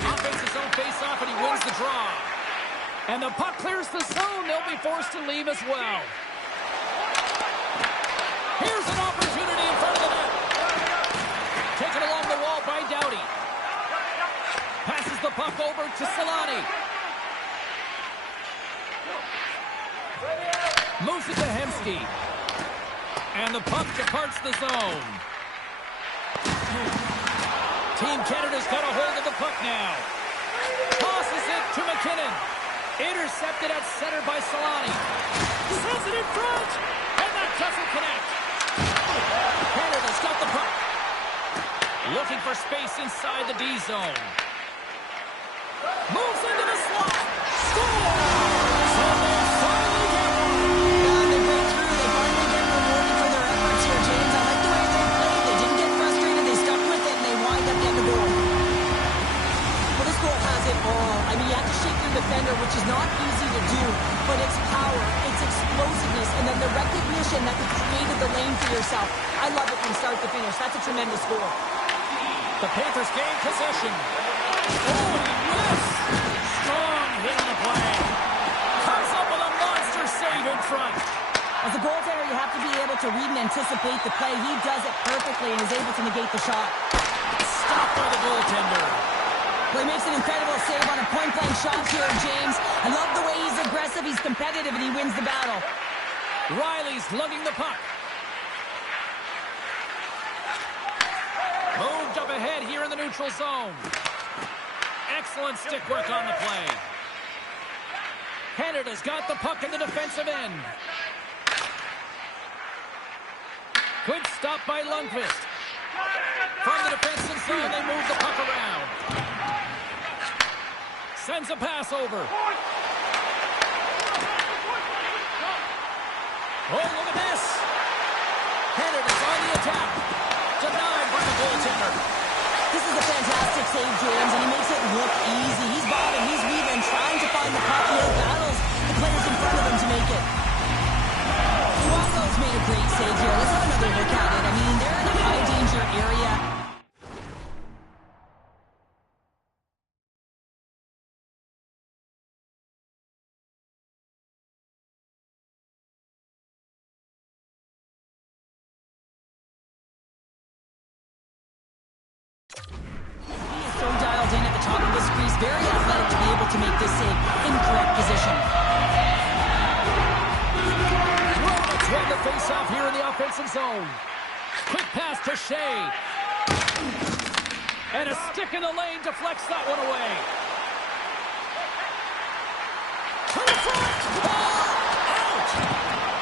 Offense his own face-off, and he wins the draw. And the puck clears the zone. They'll be forced to leave as well. Here's an opportunity in front of the net. Taken along the wall by Doughty. Passes the puck over to Solani. Moves it to Hemsky. And the puck departs the zone. Team Canada's got a hold of the puck now. Tosses it to McKinnon. Intercepted at center by Solani. Sends it in front. And that doesn't connect. Canada's got the puck. Looking for space inside the D zone. Moves into the slot. Score! So they finally get one. Yeah, they break through. They finally get rewarded for their efforts here, James. I like the way they played. They didn't get frustrated. They stuck with it, and they wind up getting the goal. Well, this goal has it all. I mean, you have to shake your defender, which is not easy to do, but it's power, it's explosiveness, and then the recognition that you created the lane for yourself. I love it from start to finish. That's a tremendous goal. The Panthers gain possession. Oh, yes! Strong hit on the play. Comes up with a monster save in front. As a goaltender, you have to be able to read and anticipate the play. He does it perfectly and is able to negate the shot. Stopped by the goaltender. Well, he makes an incredible save on a point-blank shot here, James. I love the way he's aggressive, he's competitive, and he wins the battle. Riley's lugging the puck. Moved up ahead here in the neutral zone. Excellent stick work on the play. Canada's got the puck in the defensive end. Good stop by Lundqvist. From the defensive zone, they move the puck around. Sends a pass over. Oh, look at this. Canada's on the attack. Denied by the goaltender. This is a fantastic save, James, and he makes it look easy. He's bobbing, he's weaving, trying to find the puck. He battles the players in front of him to make it. Luongo's made a great save here. Let's have another look at it. I mean, they're in a high-danger area. Very athletic to be able to make this save in correct position. Roman's won the face-off here in the offensive zone. Quick pass to Shea. And a stick in the lane deflects that one away. To the front! Out!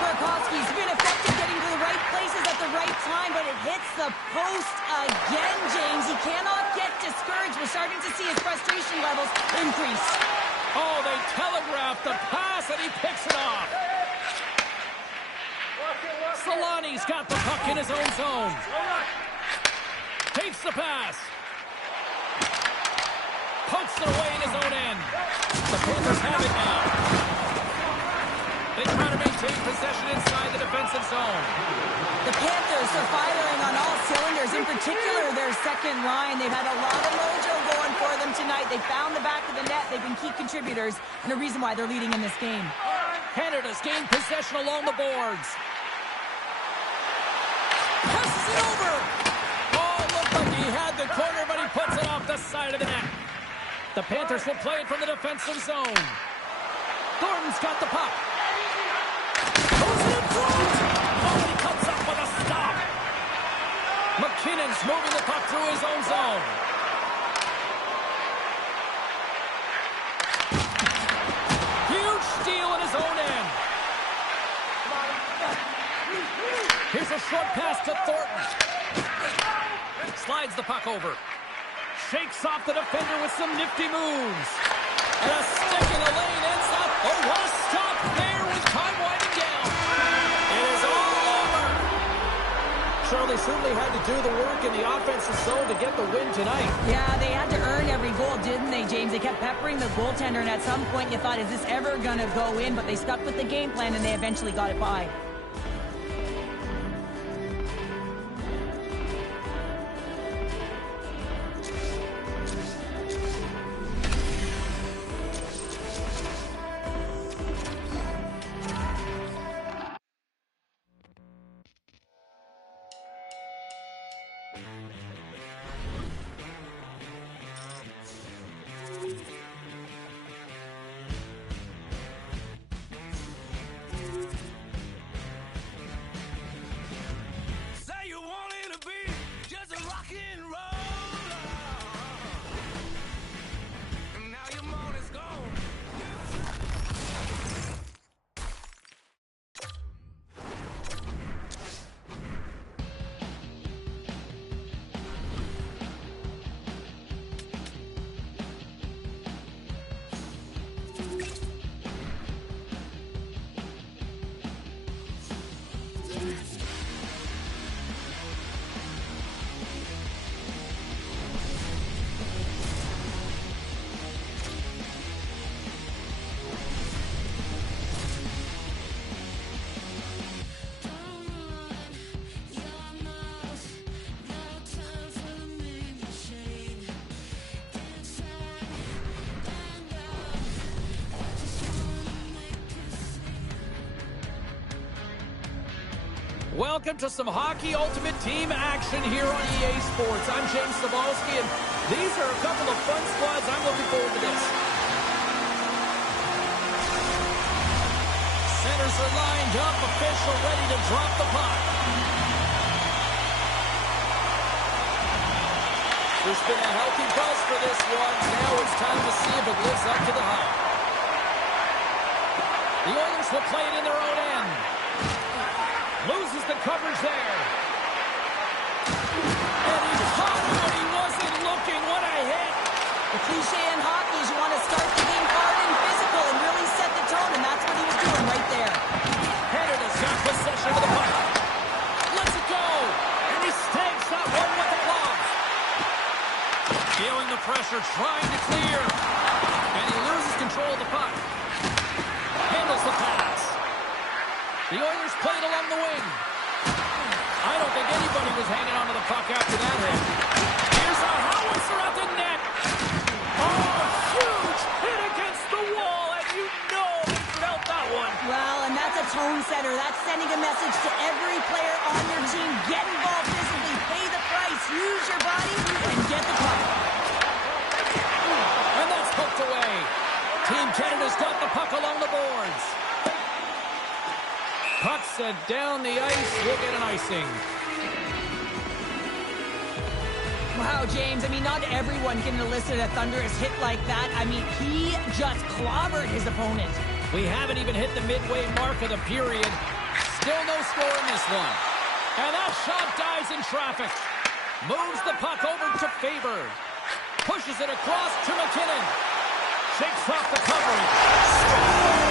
Burakovsky's been effective getting to the right places at the right time, but it hits the post again, James. He cannot get discouraged. We're starting to see his frustration levels increase. Oh, they telegraphed the pass, and he picks it off. Solani's got the puck in his own zone. Takes the pass. Pokes it away in his own end. The Panthers have it now. They try to maintain possession inside the defensive zone. The Panthers are firing on all cylinders, in particular their second line. They've had a lot of mojo going for them tonight. They found the back of the net. They've been key contributors and a reason why they're leading in this game. Canada's gained possession along the boards. Passes it over. Oh, looked like he had the corner, but he puts it off the side of the net. The Panthers will play it from the defensive zone. Thornton's got the puck. Goes in front. Oh, he comes up with a stop. McKinnon's moving the puck through his own zone. Huge steal in his own end. Here's a short pass to Thornton. Slides the puck over. Shakes off the defender with some nifty moves. And a stick in the lane ends up. Oh, what a stop there with time winding down. It is all over. Charles, they certainly had to do the work in the offensive zone to get the win tonight. Yeah, they had to earn every goal, didn't they, James? They kept peppering the goaltender, and at some point you thought, is this ever going to go in? But they stuck with the game plan, and they eventually got it by. Welcome to some Hockey Ultimate Team action here on EA Sports. I'm James Cybulski, and these are a couple of fun squads. I'm looking forward to this. Centers are lined up, official ready to drop the puck. There's been a healthy buzz for this one. Now it's time to see if it lives up to the hype. The Oilers will play it in their own end. Loses the coverage there. And he caught it when he wasn't looking. What a hit. The cliche in hockey is you want to start the game hard and physical and really set the tone, and that's what he was doing right there. Canada's got possession of the puck. Lets it go. And he stakes that one with the glove. Feeling the pressure, trying to clear. And he loses control of the puck. Handles the pass. The Oilers played along the wing. I don't think anybody was hanging on to the puck after that hit. Here's a howitzer at the net. Oh, huge hit against the wall, and you know he felt that one. Well, and that's a tone setter. That's sending a message to every player on your team. Get involved physically, pay the price, use your body, and get the puck. And that's hooked away. Team Canada's got the puck along the boards. Puck set down the ice. We'll get an icing. Wow, James. I mean, not everyone can elicit a thunderous hit like that. I mean, he just clobbered his opponent. We haven't even hit the midway mark of the period. Still no score in this one. And that shot dies in traffic. Moves the puck over to Faber. Pushes it across to McKinnon. Shakes off the coverage.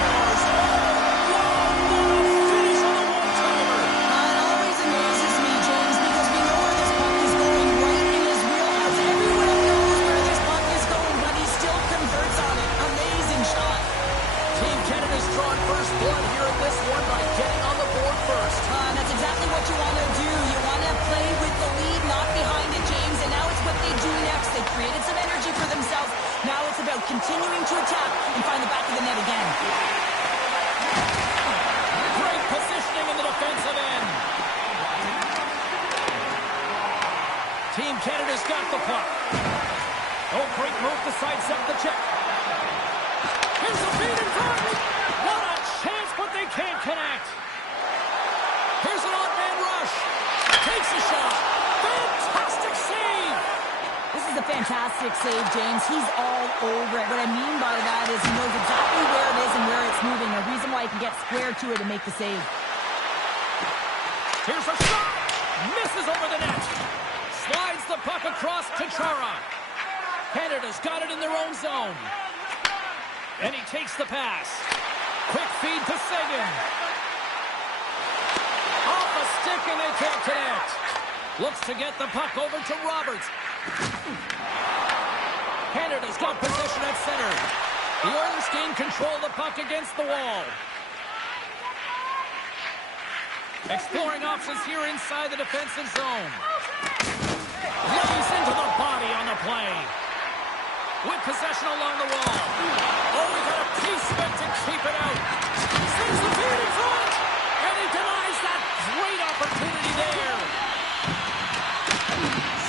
Continuing to attack and find the back of the net again. Great positioning in the defensive end. Team Canada's got the puck. Oh, great move to sidestep the check. Here's a feed in front. What a chance, but they can't connect. Here's an odd man rush. Takes a shot. Fantastic save. This is a fantastic save, James. He's all over it. What I mean by that is he knows exactly where it is and where it's moving. A reason why he can get square to it and make the save. Here's a shot. Misses over the net. Slides the puck across to Chara. Canada's got it in their own zone. And he takes the pass. Quick feed to Seguin. Off a stick and they can't connect. Looks to get the puck over to Roberts. Canada's got possession at center. The Oilers gain control of the puck against the wall. Exploring options here inside the defensive zone. Lays into the body on the play. With possession along the wall. Oh, he got a piece of it to keep it out. Sends the feed in front. And he denies that great opportunity there.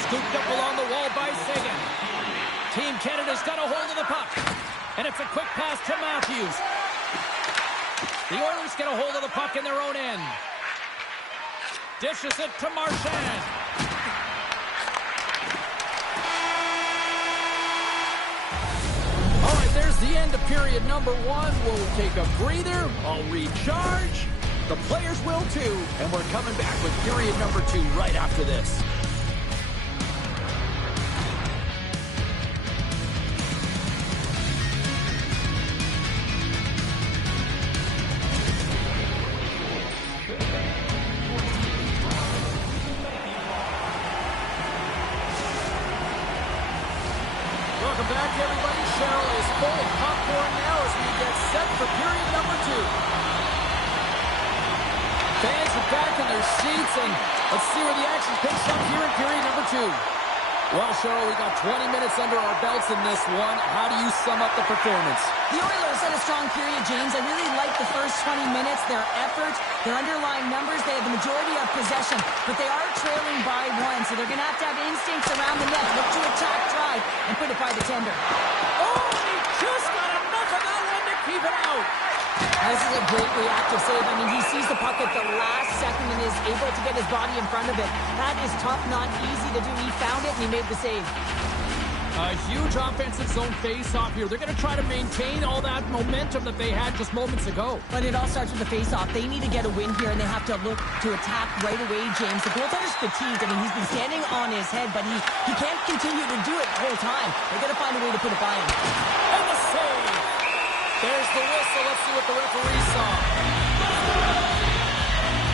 Scooped up along the wall by Seguin. Team Canada's got a hold of the puck. And it's a quick pass to Matthews. The Oilers get a hold of the puck in their own end. Dishes it to Marchand. All right, there's the end of period number one. We'll take a breather. I'll recharge. The players will too. And we're coming back with period number two right after this. Welcome back, everybody. Cheryl is full of popcorn now as we get set for period number two. Fans are back in their seats, and let's see where the action picks up here in period number two. Well, Cheryl, we got 20 minutes under our belts in this one. How do you sum up the performance? The Oilers had a strong period, James. I really liked the first 20 minutes, their effort, their underlying numbers. They had the majority of possession, but they are trailing by one, so they're going to have instincts around the net, look to attack, drive, and put it by the tender. Oh, he just got enough of that one to keep it out. This is a great reactive save. I mean, he sees the puck at the last second and is able to get his body in front of it. That is tough, not easy to do. He found it, and he made the save. A huge offensive zone face-off here. They're going to try to maintain all that momentum that they had just moments ago. But it all starts with the face-off. They need to get a win here, and they have to look to attack right away, James. The goaltender's fatigued. I mean, he's been standing on his head, but he can't continue to do it the whole time. They're going to find a way to put it by him. And the save. There's the whistle. Let's see what the referee saw.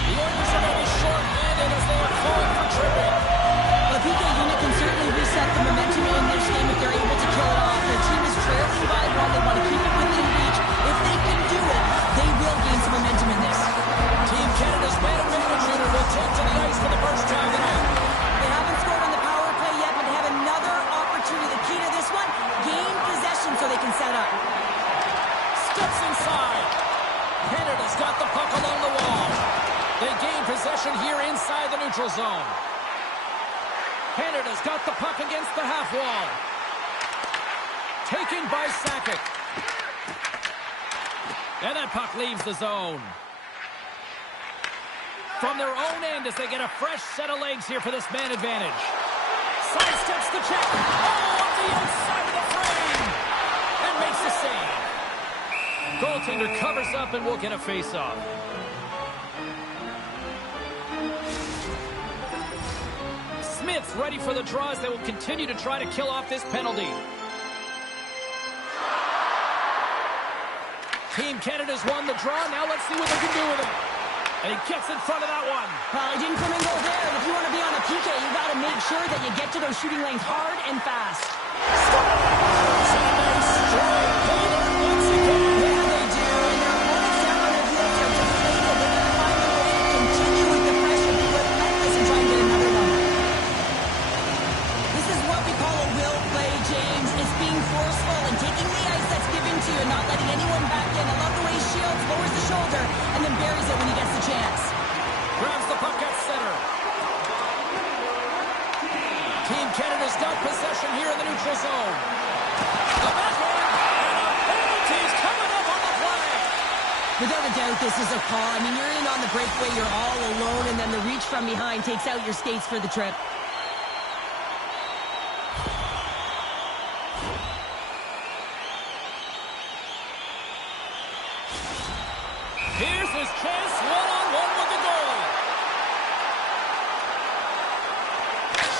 The Oilers are going to be short-handed as they are calling for tripping. Well, the PK unit can certainly reset the momentum in this game if they're able to kill it off. Their team is trailing by one. They want to keep it within reach. If they can do it, they will gain some momentum in this. Team Canada's man advantage unit will take to the ice for the first time tonight. They haven't scored on the power play yet, but they have another opportunity. The key to this one, gain possession so they can set up. Steps inside. Canada's got the puck along the wall. They gain possession here inside the neutral zone. Canada's got the puck against the half wall. Taken by Sakic. And that puck leaves the zone. From their own end as they get a fresh set of legs here for this man advantage. Sidesteps the check. Oh, on the outside of the frame. And makes the save. Goaltender covers up and will get a face-off. Smith's ready for the draw as they will continue to try to kill off this penalty. Team Canada's won the draw. Now let's see what they can do with it. And he gets in front of that one. Well, he didn't come and go there. If you want to be on a PK, you got to make sure that you get to those shooting lanes hard and fast. And not letting anyone back in. I love the way he shields, lowers the shoulder, and then buries it when he gets the chance. Grabs the puck at center. Team Canada's got possession here in the neutral zone. The backhand, and a penalty's coming up on the play. Without a doubt, this is a call. I mean, you're in on the breakaway, you're all alone, and then the reach from behind takes out your skates for the trip. Here's his chance, one-on-one with the goalie.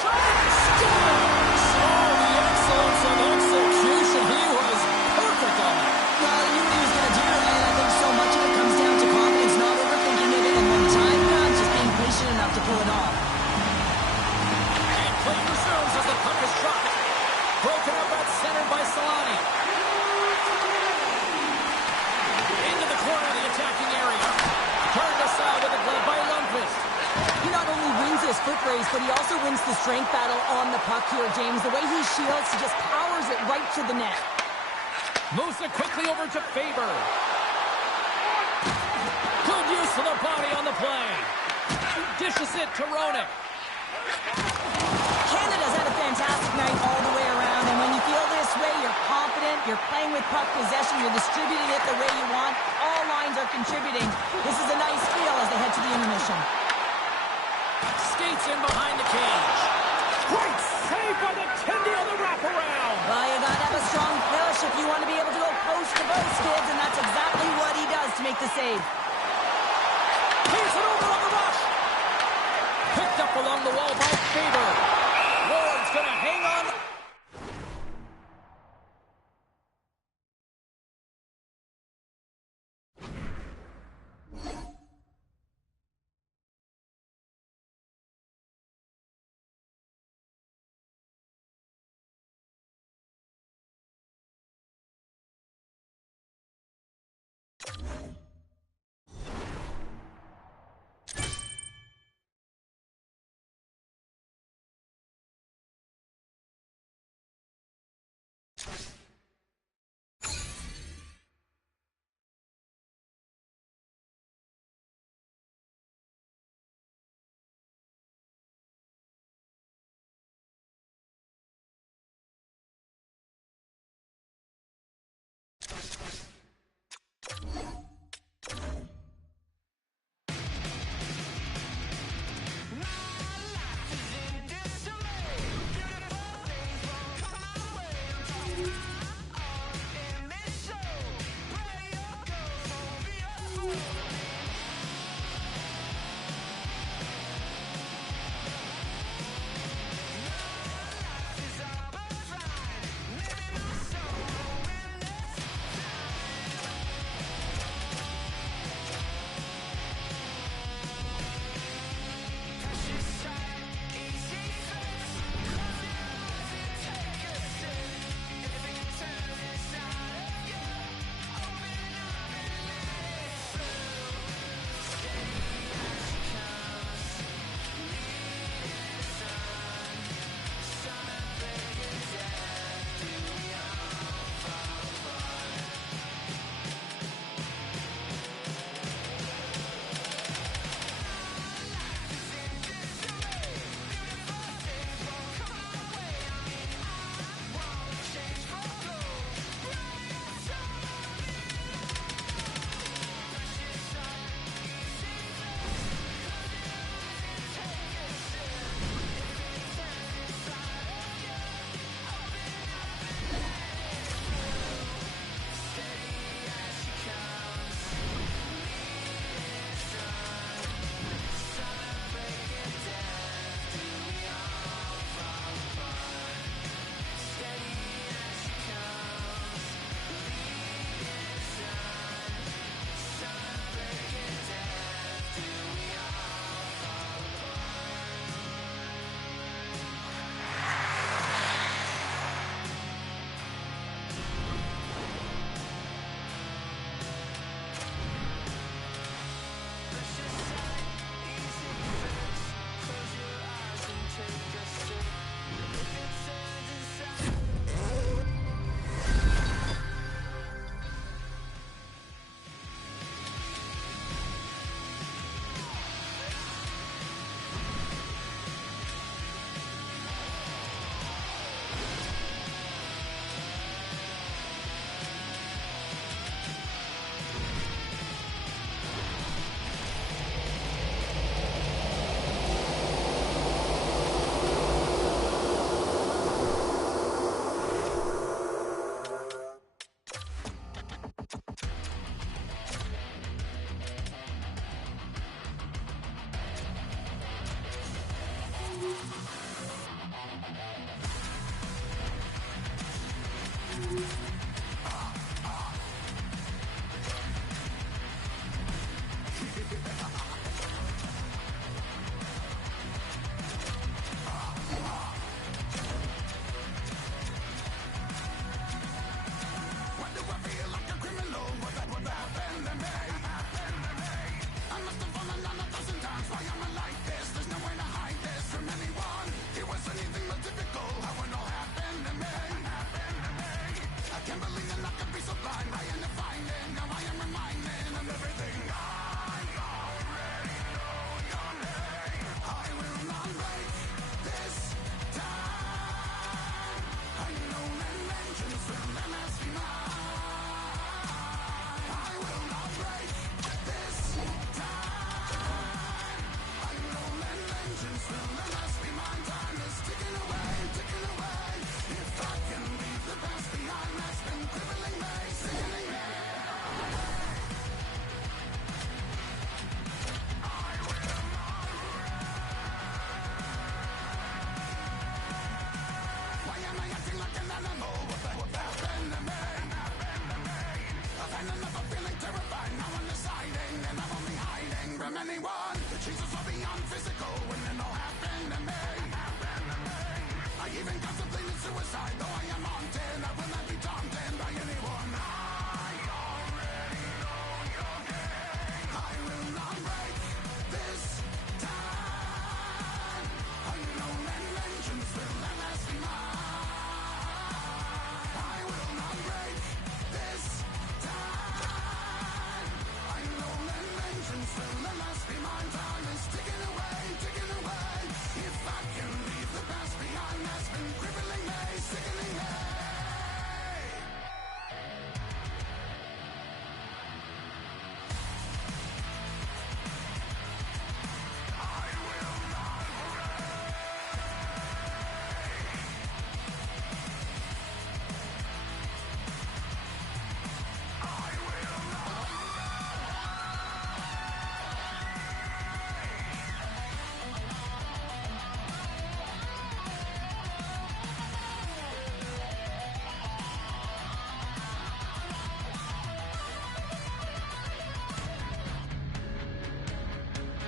Shot and scores! Oh, the excellence of execution. He was perfect on that. Well, he knew what he was going to do, and I think so much of it comes down to confidence, not overthinking it, and when the time comes, just being patient enough to pull it off. And play resumes as the puck is dropped. Broken up at center by Solani. Into the corner of the attacking area. Turned aside with a glove by Lundqvist. He not only wins his foot race, but he also wins the strength battle on the puck here, James. The way he shields, he just powers it right to the net. Moves it quickly over to Faber. Good use of the body on the play. Dishes it to Roenick. Canada's had a fantastic night all the way around, and when you feel this way, you're confident, you're playing with puck possession, you're distributing it the way you want. All lines are contributing. This is a nice feel as they head to the intermission. Skates in behind the cage. Great save by the Tendy on the wraparound. Well, you gotta have a strong finish if you want to be able to go post to post, kids, and that's exactly what he does to make the save. Here's it over on the rush. Picked up along the wall by Faber. Ward's gonna hang on.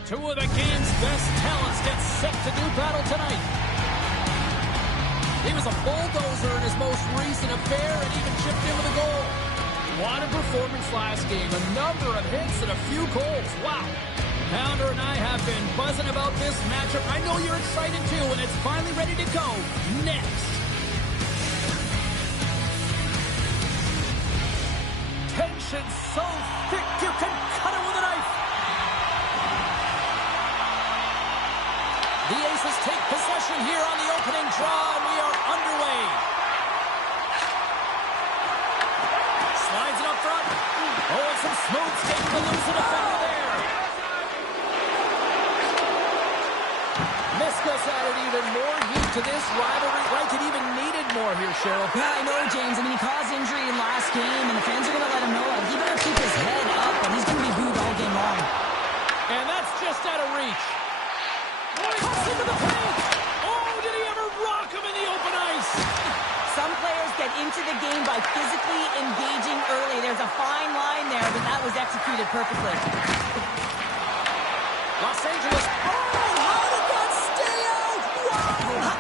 Two of the game's best talents get set to do battle tonight. He was a bulldozer in his most recent affair and even chipped in with a goal. What a performance last game. A number of hits and a few goals. Wow. Pounder and I have been buzzing about this matchup. I know you're excited too, and it's finally ready to go next. Tension so thick you can cut it with a knife. The Aces take possession here on the opening draw, and we are underway. Slides it up front. Oh, and some smooth skating to lose the defender there. Miska's added even more heat to this rivalry, like it even needed more here, Cheryl. Yeah, I know, James. I mean, he caused injury in last game, and the fans are going to let him know. He better keep his head up, and he's going to be booed all game long. And that's just out of reach. Cuts into the paint. Oh, did he ever rock him in the open ice? Some players get into the game by physically engaging early. There's a fine line there, but that was executed perfectly. Los Angeles. Oh, how did that stay out? Wow!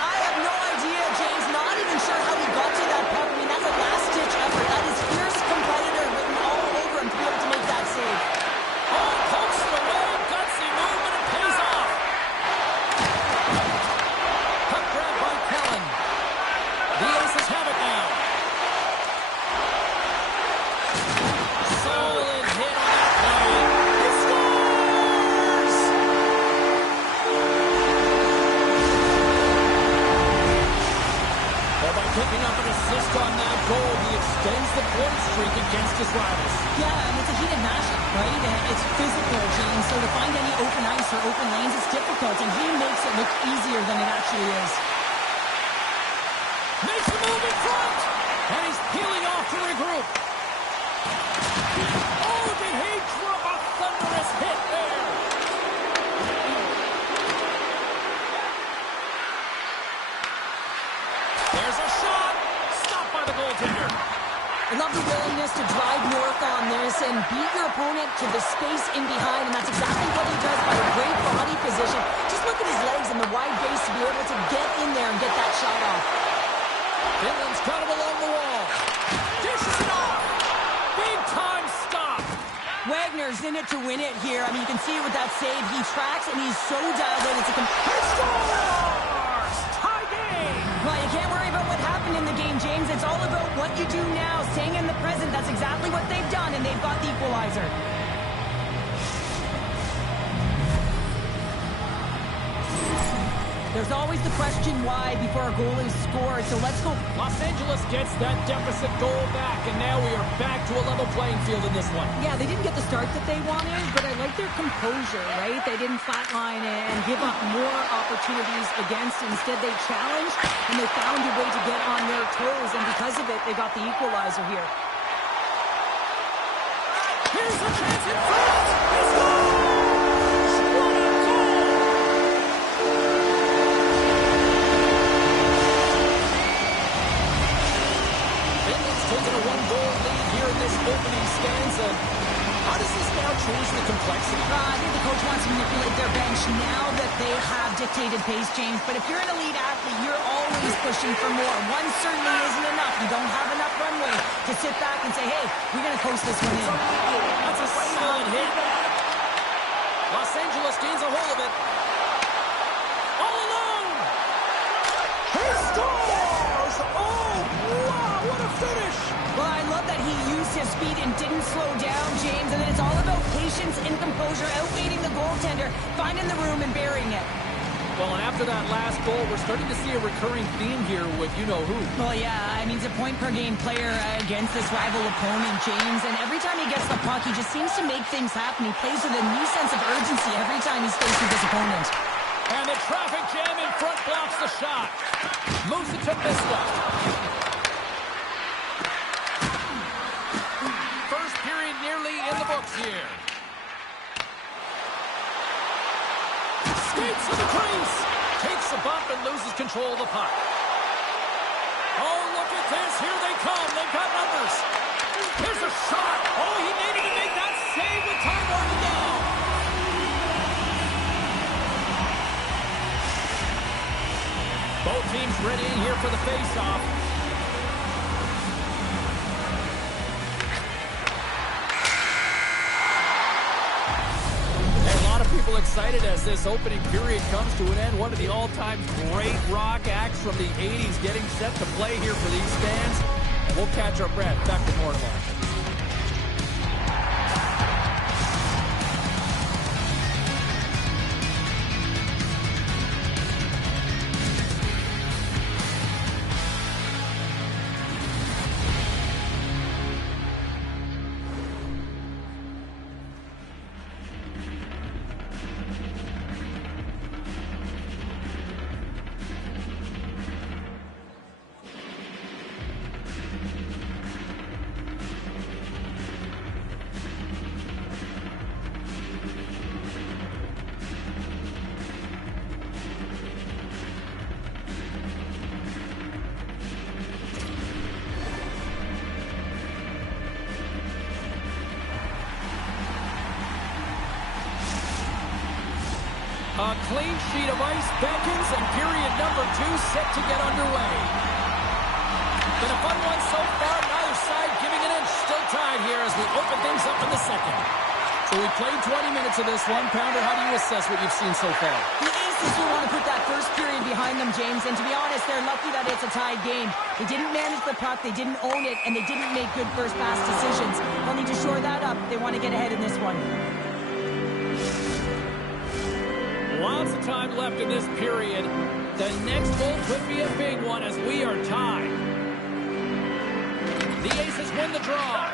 I have no idea, James. Not even sure how he got to that puck. I mean, that's a last-ditch effort. That is fierce competitor written all over him to be able to make that save. Oh, pokes it away. Gutsy movement and pays off. Puck grab by Kellen. The Aces have it now. Solid hit on that play. He scores! Well, by picking up an assist on that goal, he extends the point streak against his rivals. Yeah, and it's a heated matchup, right? And it's physical, James. So to find any open ice or open lanes is difficult, and he makes it look easier than it actually is. Makes a move in front! And he's peeling off to regroup. Oh, did he drop a thunderous hit there? There's a shot! Stopped by the goaltender. I love the willingness to drive north on this and beat your opponent to the space in behind, and that's exactly what he does by a great body position. Just look at his legs and the wide base to be able to get in there and get that shot off. Finland's got it along the wall. Dishes it off. Big time stop. Wagner's in it to win it here. I mean, you can see it with that save. He tracks, and he's so dialed in. It's a complete Scores! Tie game! Well, you can't worry about what happened in the game, James. It's all about what you do now, staying in the present. That's exactly what they've done, and they've got the equalizer. There's always the question why before a goal is scored, so let's go. Los Angeles gets that deficit goal back, and now we are back to a level playing field in this one. Yeah, they didn't get the start that they wanted, but I like their composure, right? They didn't flatline and give up more opportunities against. Instead, they challenged, and they found a way to get on their toes, and because of it, they got the equalizer here. Here's a chance in front! He scores! What a goal! Finland's taken a one-goal lead here in this opening stanza. How does this now change the complexity? I think the coach wants to manipulate their bench now that they have dictated pace, James. But if you're an elite athlete, you're always pushing for more. One certainly isn't enough. You don't have enough runway to sit back and say, hey, we're going to coast this one in. That's a solid hit. Los Angeles gains a hold of it. All alone! He scores! Oh, wow, what a finish! Well, I love that he used his speed and didn't slow down, James. And then it's all about patience and composure, outweighing the goaltender, finding the room and burying it. Well, and after that last goal, we're starting to see a recurring theme here with you-know-who. Well, yeah, I mean, he's a point-per-game player against this rival opponent, James. And every time he gets the puck, he just seems to make things happen. He plays with a new sense of urgency every time he's faced with his opponent. And the traffic jam in front blocks the shot. Moves it to Miska. First period nearly in the books here. Skates to the crease. Takes a bump and loses control of the puck. Oh, look at this. Here they come. They've got numbers. Here's a shot. Oh, he needed to make that save with time running down. ready here for the face-off. People excited as this opening period comes to an end. One of the all-time great rock acts from the 80s getting set to play here for these fans. And we'll catch our breath. Back to more tomorrow. A clean sheet of ice beckons, and period number 2 set to get underway. Been a fun one so far. Neither side giving an inch. Still tied here as we open things up in the second. So we played 20 minutes of this one. Pounder, how do you assess what you've seen so far? The Aces will want to put that first period behind them, James. And to be honest, they're lucky that it's a tied game. They didn't manage the puck, they didn't own it, and they didn't make good first pass decisions. They'll need to shore that up. They want to get ahead in this one. Lots of time left in this period. The next goal could be a big one as we are tied. The Aces win the draw.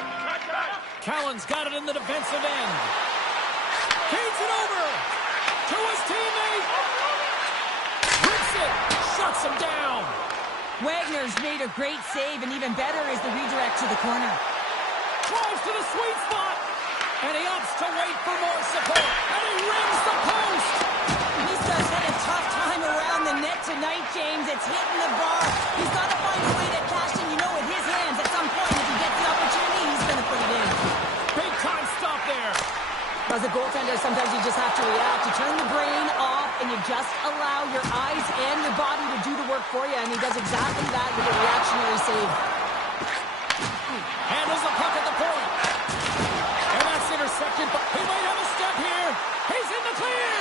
Callan's got it in the defensive end. Feeds it over to his teammate. Rips it. Shuts him down. Wagner's made a great save, and even better is the redirect to the corner. Drives to the sweet spot. And he opts to wait for more support. And he rings the post. He's had a tough time around the net tonight, James. It's hitting the bar. He's got to find a way to cash in, with his hands. At some point, if he gets the opportunity, he's going to put it in. Big time stop there. As a goaltender, sometimes you just have to react. You turn the brain off, and you just allow your eyes and your body to do the work for you, and he does exactly that with a reactionary save. Handles the puck at the point. And that's intercepted, but he might have a step here. He's in the clear.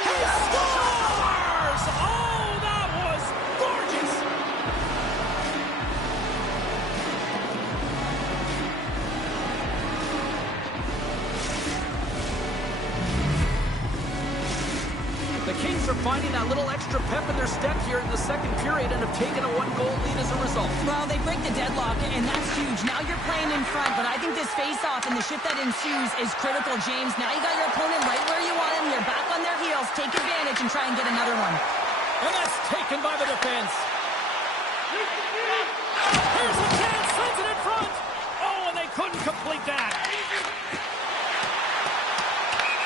He scores! Oh, that was gorgeous. The Kings are finding that little extra pep in their step here in the second period and have taken a one-goal lead as a result. Well, they break the deadlock, and that's huge. Now you're playing in front, but I think this face-off and the shift that ensues is critical, James. Now you got your opponent right where you want him. You're back on their heels. Take advantage and try and get another one. And that's taken by the defense. Here's a chance. Sends it in front. Oh, and they couldn't complete that.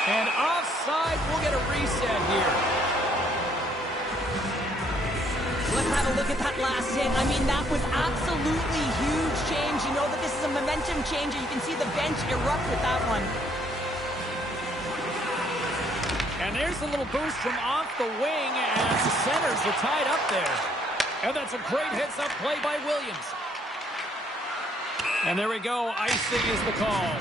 And offside, we'll get a reset here. Let's have a look at that last hit. I mean, that was absolutely huge change. You know that this is a momentum changer. You can see the bench erupt with that one. And there's a little boost from off the wing as the centers are tied up there. And that's a great heads-up play by Williams. And there we go. Icing is the call.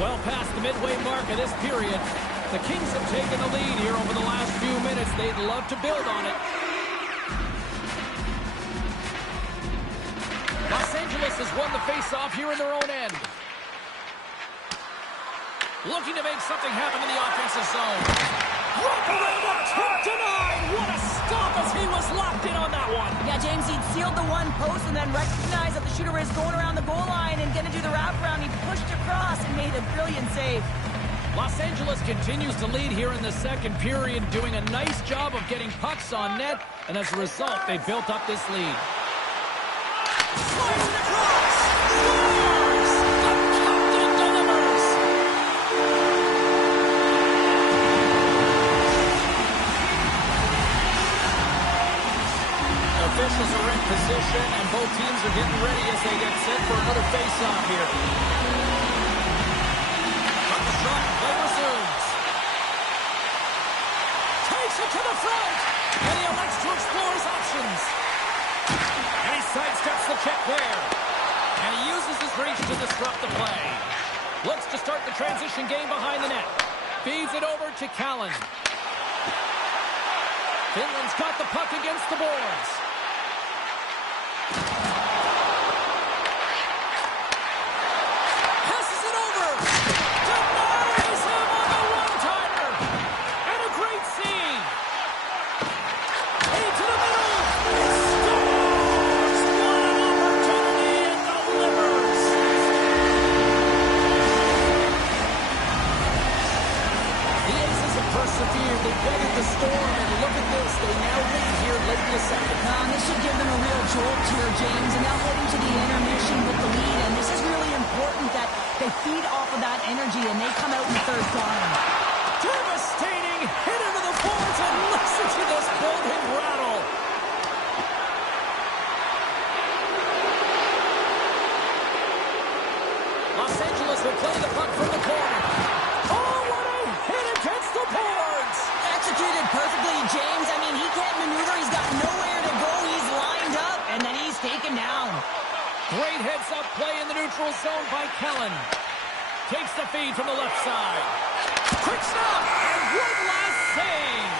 Well past the midway mark of this period, the Kings have taken the lead here over the last few minutes. They'd love to build on it. Los Angeles has won the face-off here in their own end. Looking to make something happen in the offensive zone. Wrap around a tip denied. What a stop as he was locked in on that one. Yeah, James, he'd sealed the one post and then recognized that the shooter is going around the goal line and going to do the wraparound. He pushed across and made a brilliant save. Los Angeles continues to lead here in the second period, doing a nice job of getting pucks on net, and as a result, they built up this lead. Slides it across! Scores! The captain delivers! Officials are in position, and both teams are getting ready as they get set for another face-off here. From the shot, play resumes. Takes it to the front. And he elects to explore his options. And he sidesteps the check there. And he uses his reach to disrupt the play. Looks to start the transition game behind the net. Feeds it over to Callan. Finland's got the puck against the boards. Passes it over. Denies him on the one-timer. And a great save. Into the middle. Scores! What an opportunity and delivers. The Aces have persevered. They weathered the storm, and look at this. They now lead here late in the second. This should give them a real jolt here, James, and now heading to the intermission with the lead, and this is really important that they feed off of that energy and they come out in the third quarter. Devastating hit into the boards, and listen to this bullhead rattle. Los Angeles will play the puck from the corner. Oh, what a hit against the boards! Executed perfectly, James. I mean, he can't maneuver. He's got nowhere to go. He's lined up, and then he's taken down. Great heads-up play in the neutral zone by Kellen. Takes the feed from the left side. Quick stop, and one last save.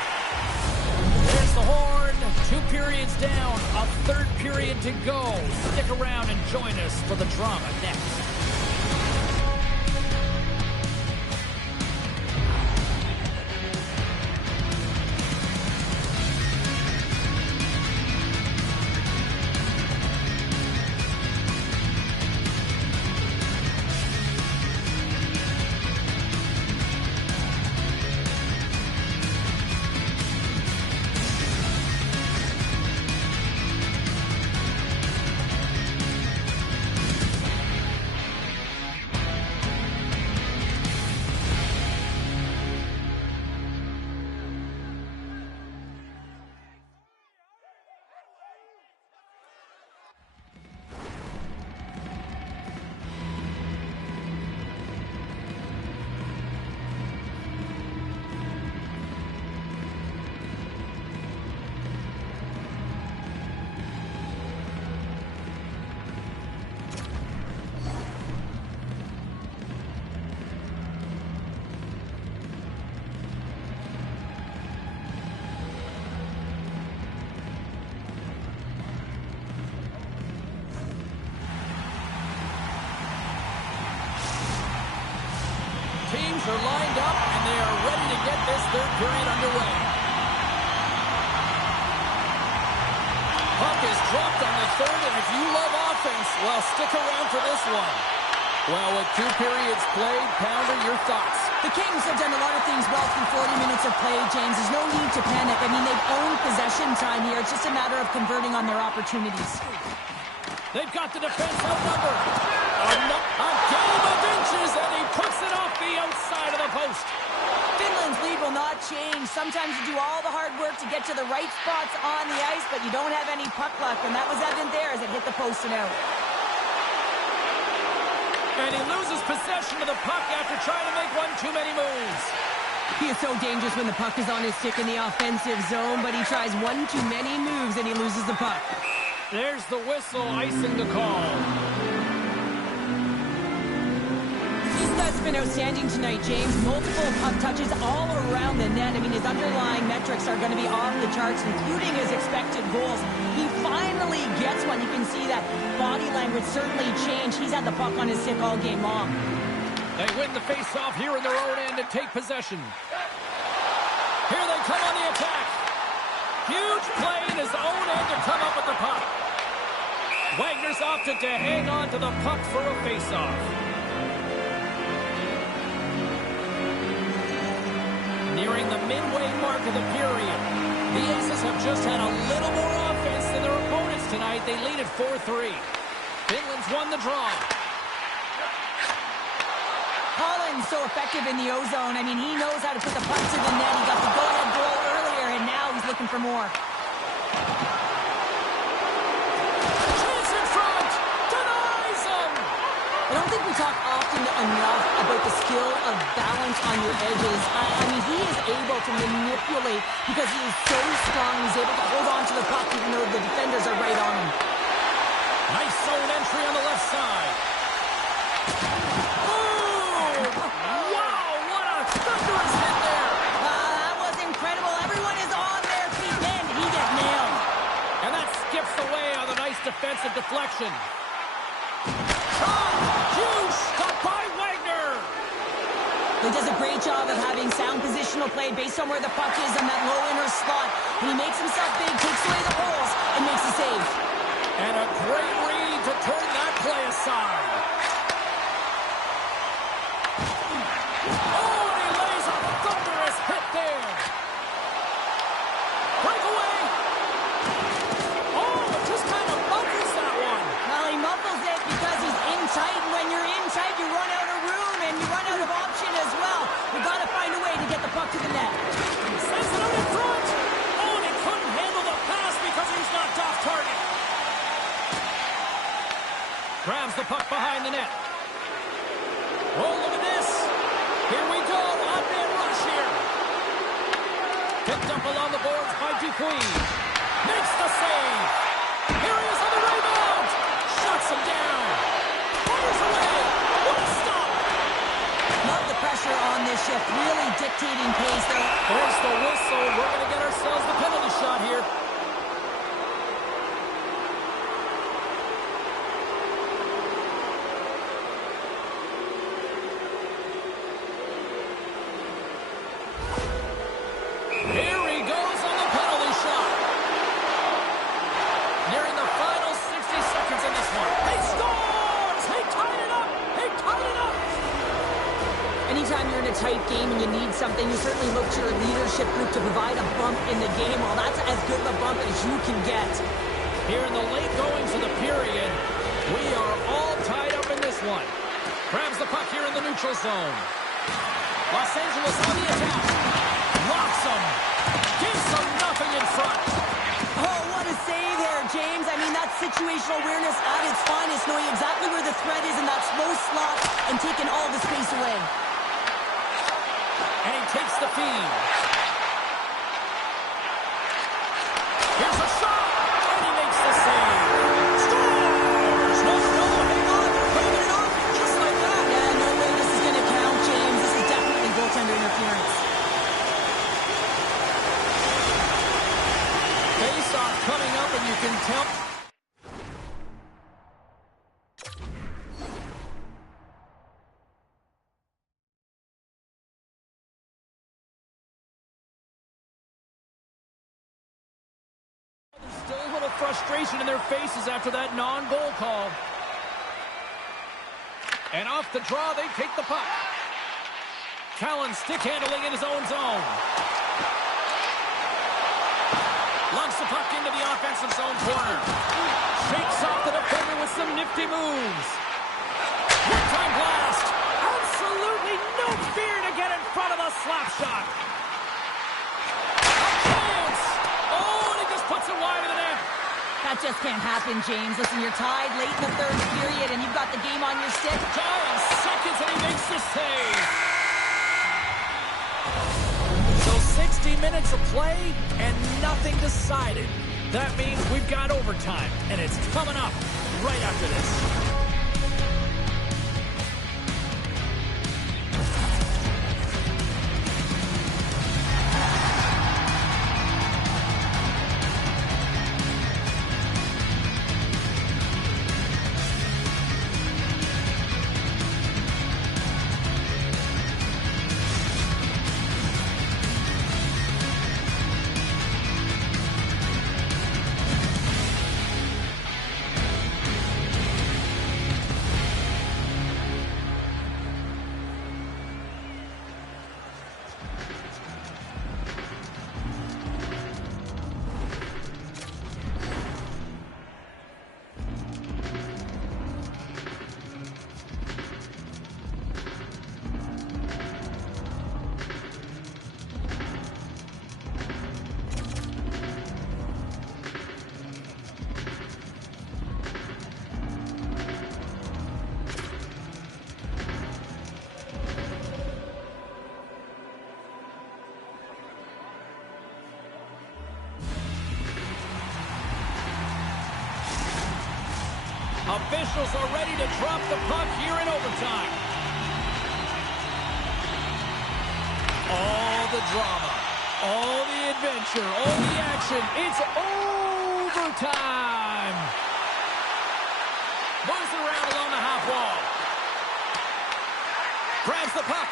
There's the horn. 2 periods down, a third period to go. Stick around and join us for the drama next. Teams are lined up, and they are ready to get this third period underway. Puck is dropped on the third, and if you love offense, well, stick around for this one. Well, with 2 periods played, Pounder, your thoughts? The Kings have done a lot of things well through 40 minutes of play, James. There's no need to panic. I mean, they've owned possession time here. It's just a matter of converting on their opportunities. They've got the defense outnumbered. A game of inches, and he puts it off the outside of the post. Finland's lead will not change. Sometimes you do all the hard work to get to the right spots on the ice, but you don't have any puck luck, and that was evident there as it hit the post and out. And he loses possession of the puck after trying to make one too many moves. He is so dangerous when the puck is on his stick in the offensive zone, but he tries one too many moves and he loses the puck. There's the whistle icing the call. He's been outstanding tonight, James. Multiple puck touches all around the net. I mean, his underlying metrics are going to be off the charts, including his expected goals. He finally gets one. You can see that body language certainly changed. He's had the puck on his stick all game long. They win the face-off here in their own end and take possession. Here they come on the attack. Huge play in his own end to come up with the puck. Wagner's opted to hang on to the puck for a face-off. Nearing the midway mark of the period, the Aces have just had a little more offense than their opponents tonight. They lead at 4-3. Finland's won the draw. Holland's so effective in the O-zone. I mean, he knows how to put the puck to the net. He got the go-ahead goal earlier, and now he's looking for more. Chance in front! Denies him! I don't think we talk often enough about with the skill of balance on your edges. I mean, he is able to manipulate because he is so strong. He's able to hold on to the puck even though the defenders are right on him. Nice zone entry on the left side. Oh! Wow, what a thunderous hit there. That was incredible. Everyone is on their feet. Man, did he get nailed. And that skips away on the nice defensive deflection. Huge stop by Wagner. He does a great job of having sound positional play based on where the puck is in that low inner slot. And he makes himself big, takes away the holes, and makes a save. And a great read to turn that play aside. Oh, and he lays a thunderous hit there. Breakaway. Oh, it just kind of muffles that one. Well, he muffles it because he's in tight, and when you're in tight, you run out of room, and you run out of option as well. You've got to find a way to get the puck to the net. Sends it out in front. Oh, and he couldn't handle the pass because he was knocked off target. Grabs the puck behind the net. Oh, look at this. Here we go. One-man rush here. Picked up along the boards by Dupuis. Makes the save. Here he is on the rebound. Shuts him down. Fires away. What a stop. Love the pressure on this shift, really dictating pace there. There's the whistle. We're going to get ourselves the penalty shot here. Here he goes on the penalty shot. Nearing the final 60 seconds in this one. He scores! He tied it up! He tied it up! Anytime you're in a tight game and you need something, you certainly look to your leadership group to provide a bump in the game. Well, that's as good of a bump as you can get. Here in the late goings of the period, we are all tied up in this one. Grabs the puck here in the neutral zone. Los Angeles on the attack. Locks him. Gives them nothing in front. Oh, what a save there, James. I mean, that's situational awareness at its finest, knowing exactly where the threat is in that slow slot and taking all the space away. And he takes the feed. Here's a shot. And he makes the save. Scores! No, hang on. Bringing it off just like that. Yeah, no way this is going to count, James. This is definitely goaltender interference. Face-off coming up, and you can tell. There's still a little frustration in their faces after that non-goal call. And off the draw, they take the puck. Callan stick handling in his own zone. Lunks the puck into the offensive zone corner. Shakes off the defender with some nifty moves. One-time blast. Absolutely no fear to get in front of a slap shot. A chance. Oh, and he just puts it wide of the net. That just can't happen, James. Listen, you're tied late in the third period, and you've got the game on your stick. Giles seconds, and he makes the save. So 60 minutes of play and nothing decided. That means we've got overtime, and it's coming up right after this. Officials are ready to drop the puck here in overtime. All the drama, all the adventure, all the action. It's overtime. Moves it around along the half wall. Grabs the puck.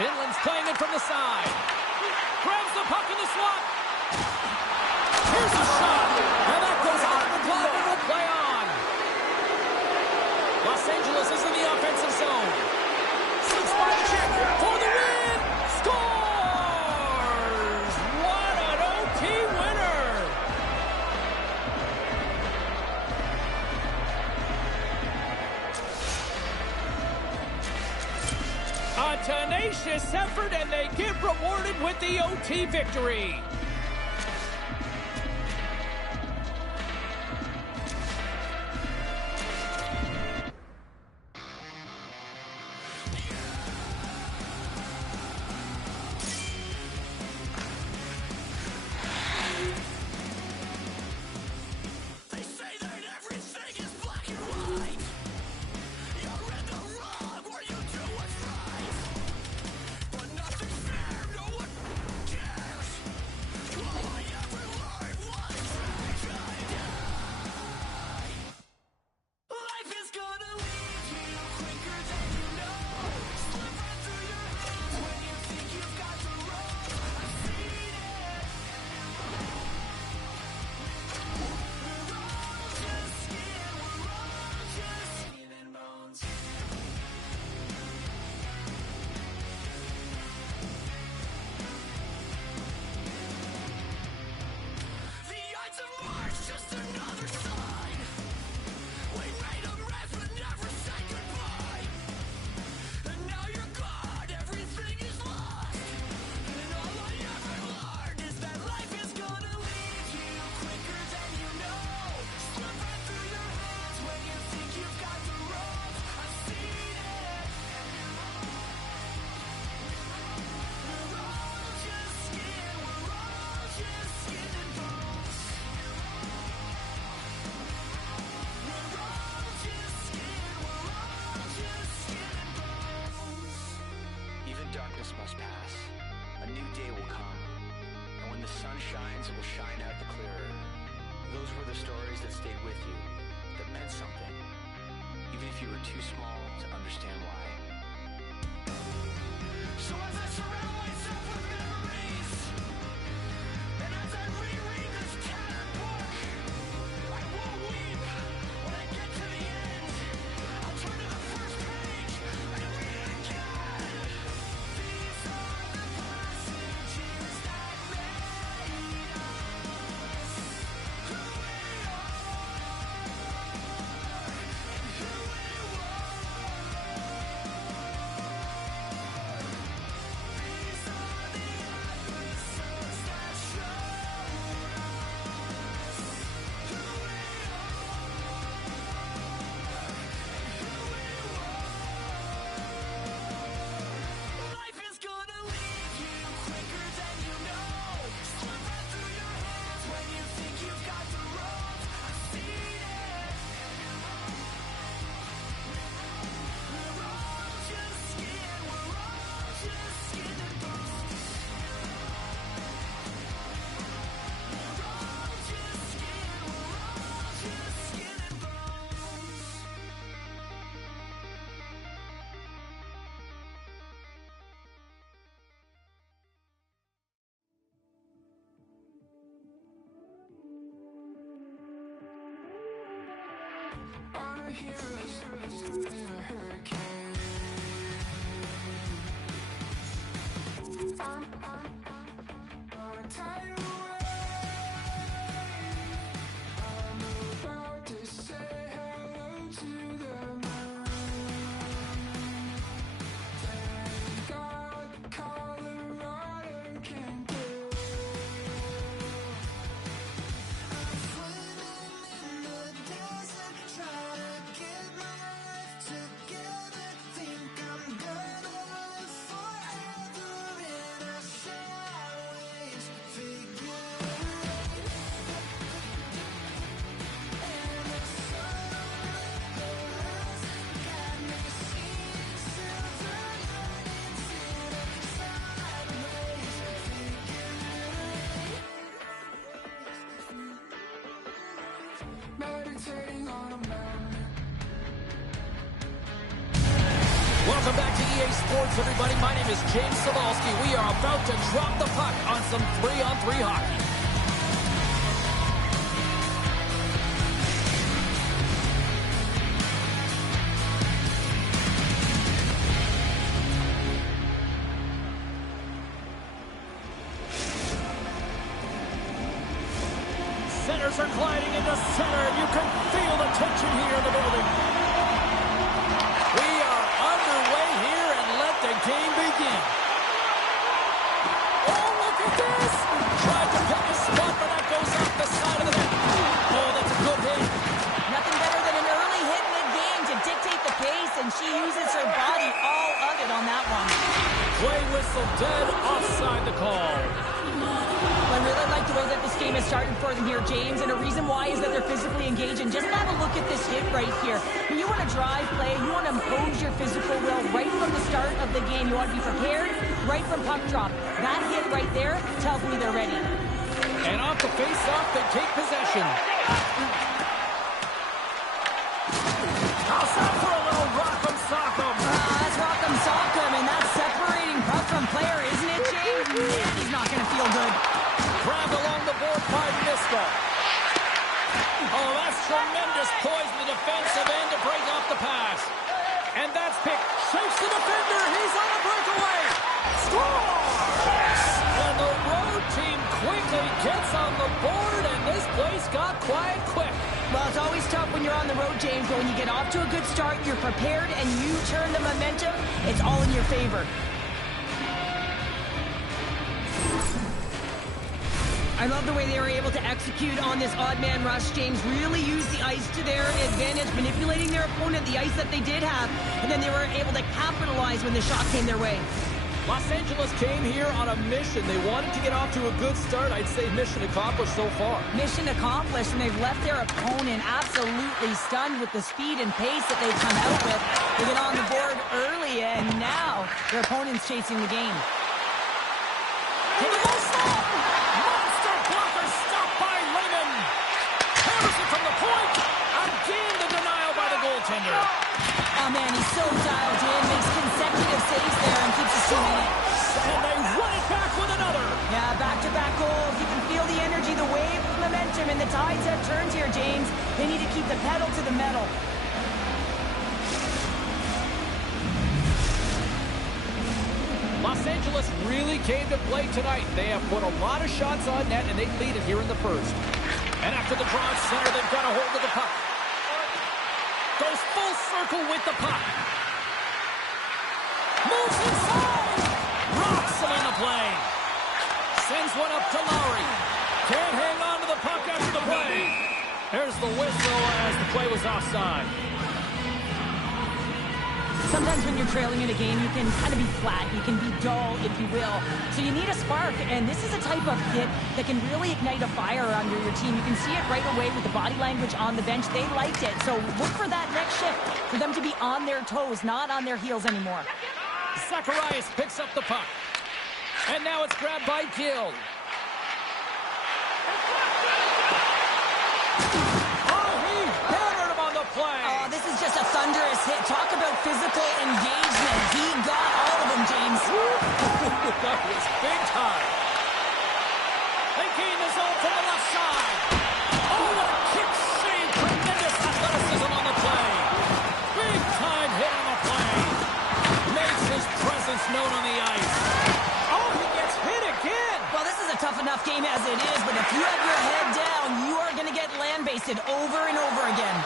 Finland's playing it from the side. Grabs the puck in the slot. Here's a shot. And that goes off the glove and will play on. Los Angeles is in the offensive zone. Six-spot check for the win. Scores! What an OT winner. A tenacious effort, and they get rewarded with the OT victory. Must pass. A new day will come, and when the sun shines, it will shine out the clearer. Those were the stories that stayed with you, that meant something, even if you were too small to understand why. So as I surround myself with memories, and as I reread this tattered book, I won't weep when I get to the end. I'll turn to the first page and read it again. These are the passages that made us who we are and who we were. These are the episodes that showed us who we are. Life is gonna leave you quicker than you know. Slip right through your hands when you think you've got the ropes. I've seen it. We're all just skin. We're all just skin and bones. We're all just skin. We're all just skin and bones. On a hero's in a hurricane. On a tidal wave. I'm about to say hello to the moon. Thank God Colorado can do. I'm swimming in the desert, trying to get my life together. Think I'm gonna live forever in a Welcome back to EA Sports, everybody. My name is James Cebulski. We are about to drop the puck on some 3-on-3 hockey. Centers are gliding into center. You can feel the tension here in the building. We are underway here, and let the game begin. Oh, look at this! Tried to pick a spot, but that goes off the side of the net. Oh, that's a good hit. Nothing better than an early hit in the game to dictate the pace, and she uses her body all of it on that one. Play whistle dead, offside the call. I really like the way that this game is starting for them here, James, and a reason why is that they're physically engaged. And just have a look at this hit right here. When you want to drive play, you want to impose your physical will right from the start of the game. You want to be prepared right from puck drop. That hit right there tells me they're ready. And off the face-off, they take possession. Outside for a little rock'em sock'em. That's rock'em sock'em, and that's separating puck from player, isn't it, James? Man, he's not going to feel good. Grabbed along the board by Niska. Oh, that's tremendous poise in the defensive end to break off the pass. And that's picked. Shakes the defender. He's on a breakaway. Scores! And the road team quickly gets on the board, and this place got quiet quick. Well, it's always tough when you're on the road, James, but when you get off to a good start, you're prepared, and you turn the momentum, it's all in your favor. I love the way they were able to execute on this odd man rush. James really used the ice to their advantage, manipulating their opponent, the ice that they did have, and then they were able to capitalize when the shot came their way. Los Angeles came here on a mission. They wanted to get off to a good start. I'd say mission accomplished so far. Mission accomplished, and they've left their opponent absolutely stunned with the speed and pace that they've come out with. They get on the board early, and now their opponent's chasing the game. To the goal stop! Monster blocker stopped by Lehman. Harrison from the point. Again, the denial by the goaltender. Oh, man, he's so dialed in, makes consecutive saves there, and keeps us in it. And they run it back with another. Yeah, back-to-back goals. You can feel the energy, the wave of momentum, and the tides have turned here, James. They need to keep the pedal to the metal. Los Angeles really came to play tonight. They have put a lot of shots on net, and they lead it here in the first. And after the draw at center, they've got a hold of the puck. Goes full circle with the puck. Moves inside. Rocks him on the play. Sends one up to Lowry. Can't hang on to the puck after the play. There's the whistle as the play was offside. Sometimes when you're trailing in a game, you can kind of be flat. You can be dull, if you will. So you need a spark, and this is a type of hit that can really ignite a fire under your team. You can see it right away with the body language on the bench. They liked it. So look for that next shift, for them to be on their toes, not on their heels anymore. Zacharias picks up the puck. And now it's grabbed by Gill. Oh, he hammered him on the play. Oh, this is just a thunderous hit. Talk about physical engagement. He got all of them, James. That was big time. They gain the zone from the left side. Oh, what a kick save. Tremendous athleticism on the play. Big time hit on the play. Makes his presence known on the ice. Oh, he gets hit again. Well, this is a tough enough game as it is, but if you have your head down, you are going to get land-basted over and over again.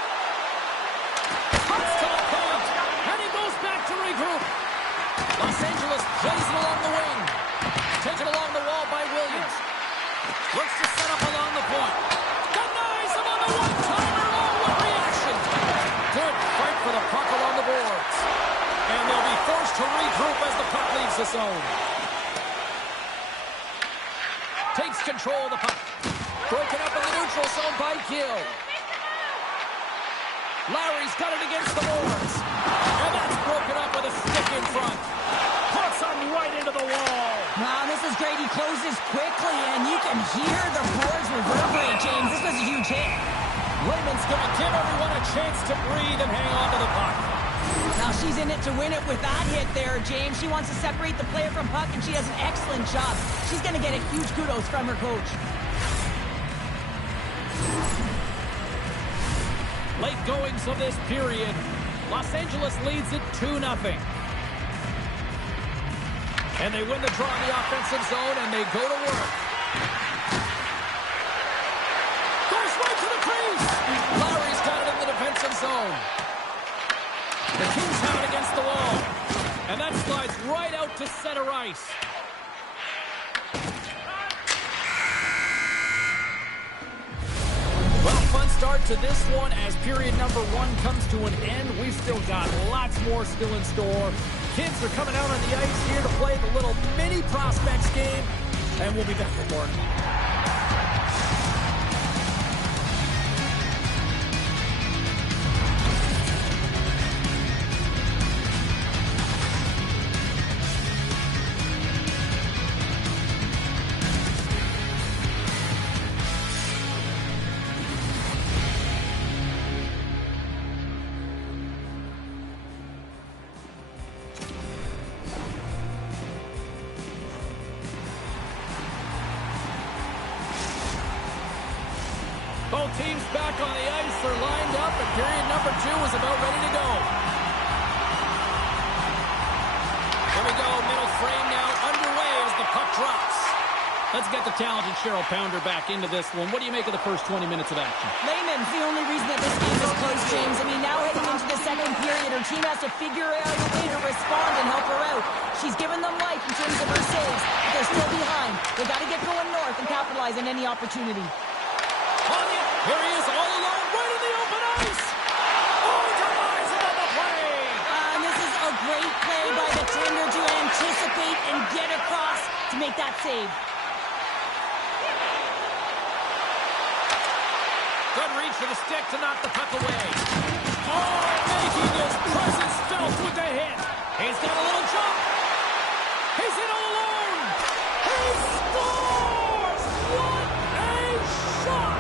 Cuts to the point, and he goes back to regroup. Los Angeles plays it along the wing. Taken along the wall by Williams. Looks to set up along the point. Denies him on the one-timer. Oh, what reaction. Good fight for the puck along the boards. And they'll be forced to regroup as the puck leaves the zone. Takes control of the puck. Broken up in the neutral zone by Gill. Lowry's got it against the boards. And that's broken up with a stick in front. Puts him right into the wall. Wow, this is great. He closes quickly, and you can hear the boards reverberate, James. This was a huge hit. Lehman's going to give everyone a chance to breathe and hang on to the puck. Now she's in it to win it with that hit there, James. She wants to separate the player from puck, and she does an excellent job. She's going to get a huge kudos from her coach. Late goings of this period. Los Angeles leads it 2-0. And they win the draw in the offensive zone, and they go to work. Goes right to the crease. Lowry's got it in the defensive zone. The Kings have it against the wall. And that slides right out to center ice. Well, fun start to this one as period number 1 comes to an end. We've still got lots more still in store. Kids are coming out on the ice here to play the little mini prospects game, and we'll be back for more. Both teams back on the ice are lined up, and period number 2 is about ready to go. Here we go, middle frame now underway as the puck drops. Let's get the talented Cheryl Pounder back into this one. What do you make of the first 20 minutes of action? Lehman's the only reason that this game is close, James. I mean, now heading into the second period, her team has to figure out a way to respond and help her out. She's given them life in terms of her saves, but they're still behind. They got to get going north and capitalize on any opportunity. Here he is all alone, right in the open ice. Oh, denies him on the play. And this is a great play by the defender to anticipate and get across to make that save. Good reach for the stick to knock the puck away. Oh, making his presence felt with the hit. He's got a little jump. He's in all alone. He scores! What a shot!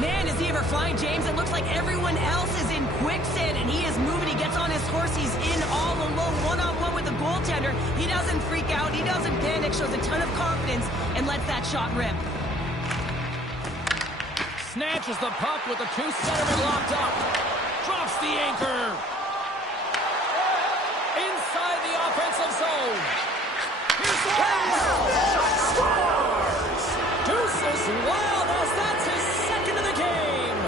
Man, is he ever flying, James? It looks like everyone else is in quicksand, and he is moving. He gets on his horse. He's in all alone, one-on-one with the goaltender. He doesn't freak out. He doesn't panic. Shows a ton of confidence and lets that shot rip. Snatches the puck with the 2 centermen locked up. Drops the anchor. Inside the offensive zone. Here's the scores! Deuces Wild as that's his second of the game.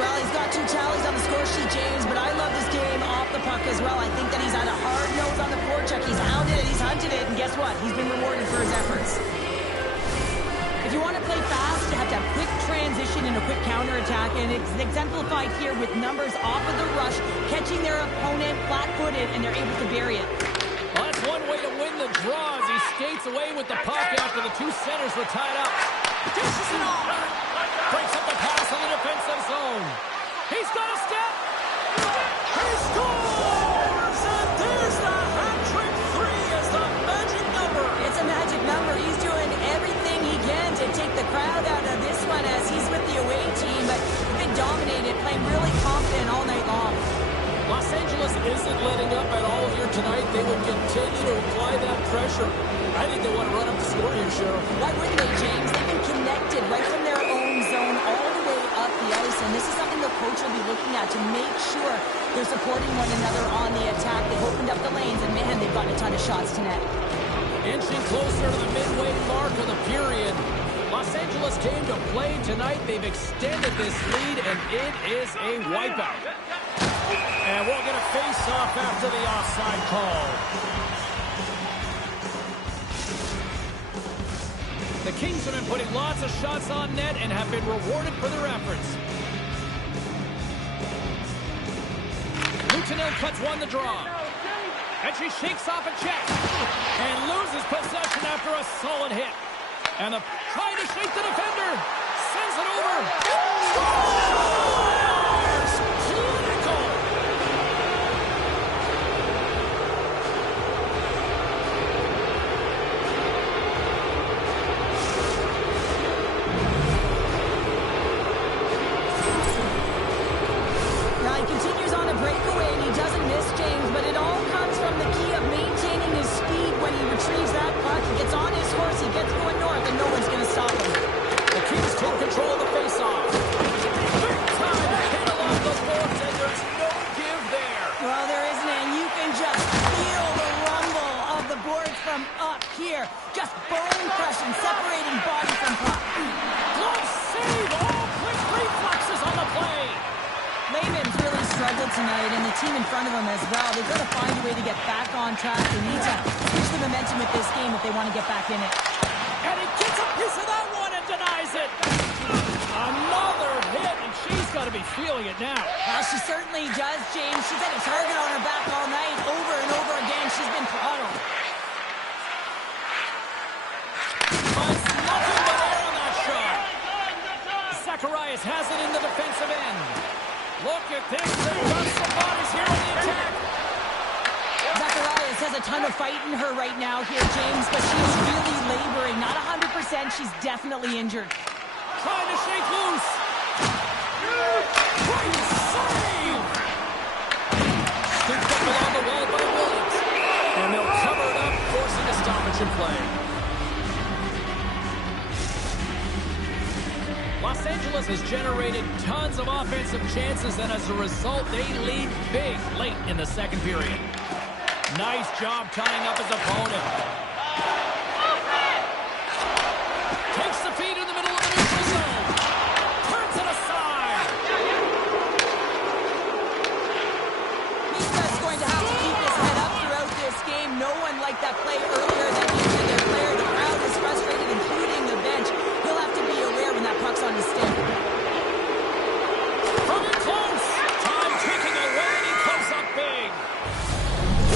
Well, he's got 2 tallies on the score sheet, James, but I love this game off the puck as well. I think that he's had a hard nose on the forecheck. He's hounded it, he's hunted it, and guess what? He's been rewarded for his efforts. If you want to play fast, you have to have quick transition and a quick counterattack, and it's exemplified here with numbers off of the rush, catching their opponent flat-footed, and they're able to bury it. Well, that's one way to win the draw as he skates away with the puck after the 2 centers were tied up. Dishes it off. Breaks up the pass on the defensive zone. He's got a step. He scores! And there's the hat-trick 3 as the magic number. It's a magic number. He's doing everything he can to take the crowd out of this one as he's with the away team, but been dominated, playing really confident all night long. Los Angeles isn't letting up at all here tonight. They would continue to apply that pressure. I think they want to run up the score here, Cheryl. Why wouldn't they, James? They've been connected right from their own zone all the way up the ice, and this is something the coach will be looking at to make sure they're supporting one another on the attack. They've opened up the lanes, and man, they've gotten a ton of shots tonight. Inching closer to the midway mark of the period. Los Angeles came to play tonight. They've extended this lead, and it is a wipeout. And we'll get a face-off after the offside call. The Kings have been putting lots of shots on net and have been rewarded for their efforts. Lutinel cuts one the draw. And she shakes off a check. And loses possession after a solid hit. And trying to shake the defender. Sends it over. Scores! Clinical! Well, there isn't, and you can just feel the rumble of the boards from up here. Just bone crushing, separating body from puck. Glove save! Oh, quick reflexes on the play. Lehman's really struggled tonight, and the team in front of him as well. They've got to find a way to get back on track. They need to switch the momentum with this game if they want to get back in it. And he gets a piece of that one and denies it. Another hit, and she's got to be feeling it now. Well, she certainly does, James. She's had a target on her back all night. Over and over again, she's been throttled. Finds nothing but air on that shot. Zacharias has it in the defensive end. Look at this. They've got some bodies here on the attack. Zacharias has a ton of fight in her right now here, James, but she's really laboring. Not 100%. She's definitely injured. Trying to shake loose. Great save! Scooped up along the wall by Williams. And they'll cover it up, forcing a stoppage in play. Los Angeles has generated tons of offensive chances, and as a result, they lead big late in the second period. Nice job tying up his opponent. Takes the feed in the middle of the neutral zone. Turns it aside. He's just going to have to keep his head up throughout this game. No one liked that play earlier that he did their player. The crowd is frustrated, including the bench. He'll have to be aware when that puck's on his stick. From in close. Time ticking away, and he comes up big.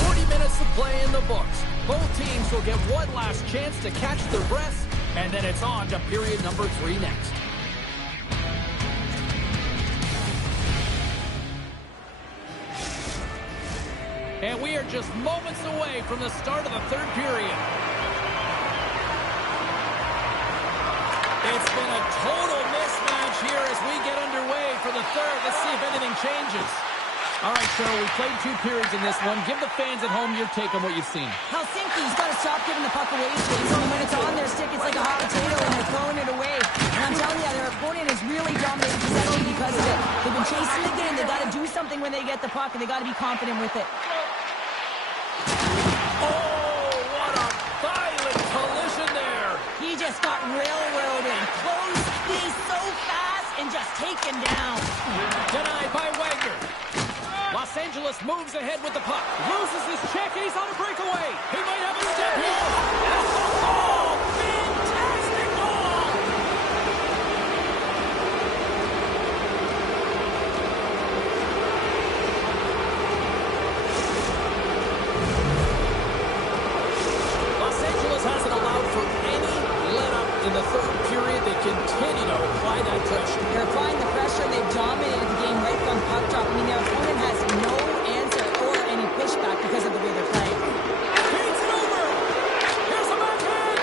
40 minutes of play in the books. Both teams will get one last chance to catch their breaths, and then it's on to period number 3 next. And we are just moments away from the start of the third period. It's been a total mismatch here as we get underway for the third. Let's see if anything changes. All right, Cheryl, we played 2 periods in this one. Give the fans at home your take on what you've seen. Helsinki's got to stop giving the puck away, James. I mean, when it's on their stick, it's like a hot potato, and they're throwing it away. And I'm telling you, their opponent is really dominating possession because of it. They've been chasing the game. They've got to do something when they get the puck, and they've got to be confident with it. Oh, what a violent collision there. He just got railroaded. Closed space so fast and just taken down. Denied by Wagner. Los Angeles moves ahead with the puck. Loses his check, and he's on a breakaway. He might have a step here. Oh, fantastic goal! Los Angeles hasn't allowed for any let-up in the third period. They continue to apply that pressure. They're applying the pressure. They've dominated the game right from puck drop. I mean, their opponent has no answer or any pushback because of the way they're playing. Feeds it over. Here's a backhand.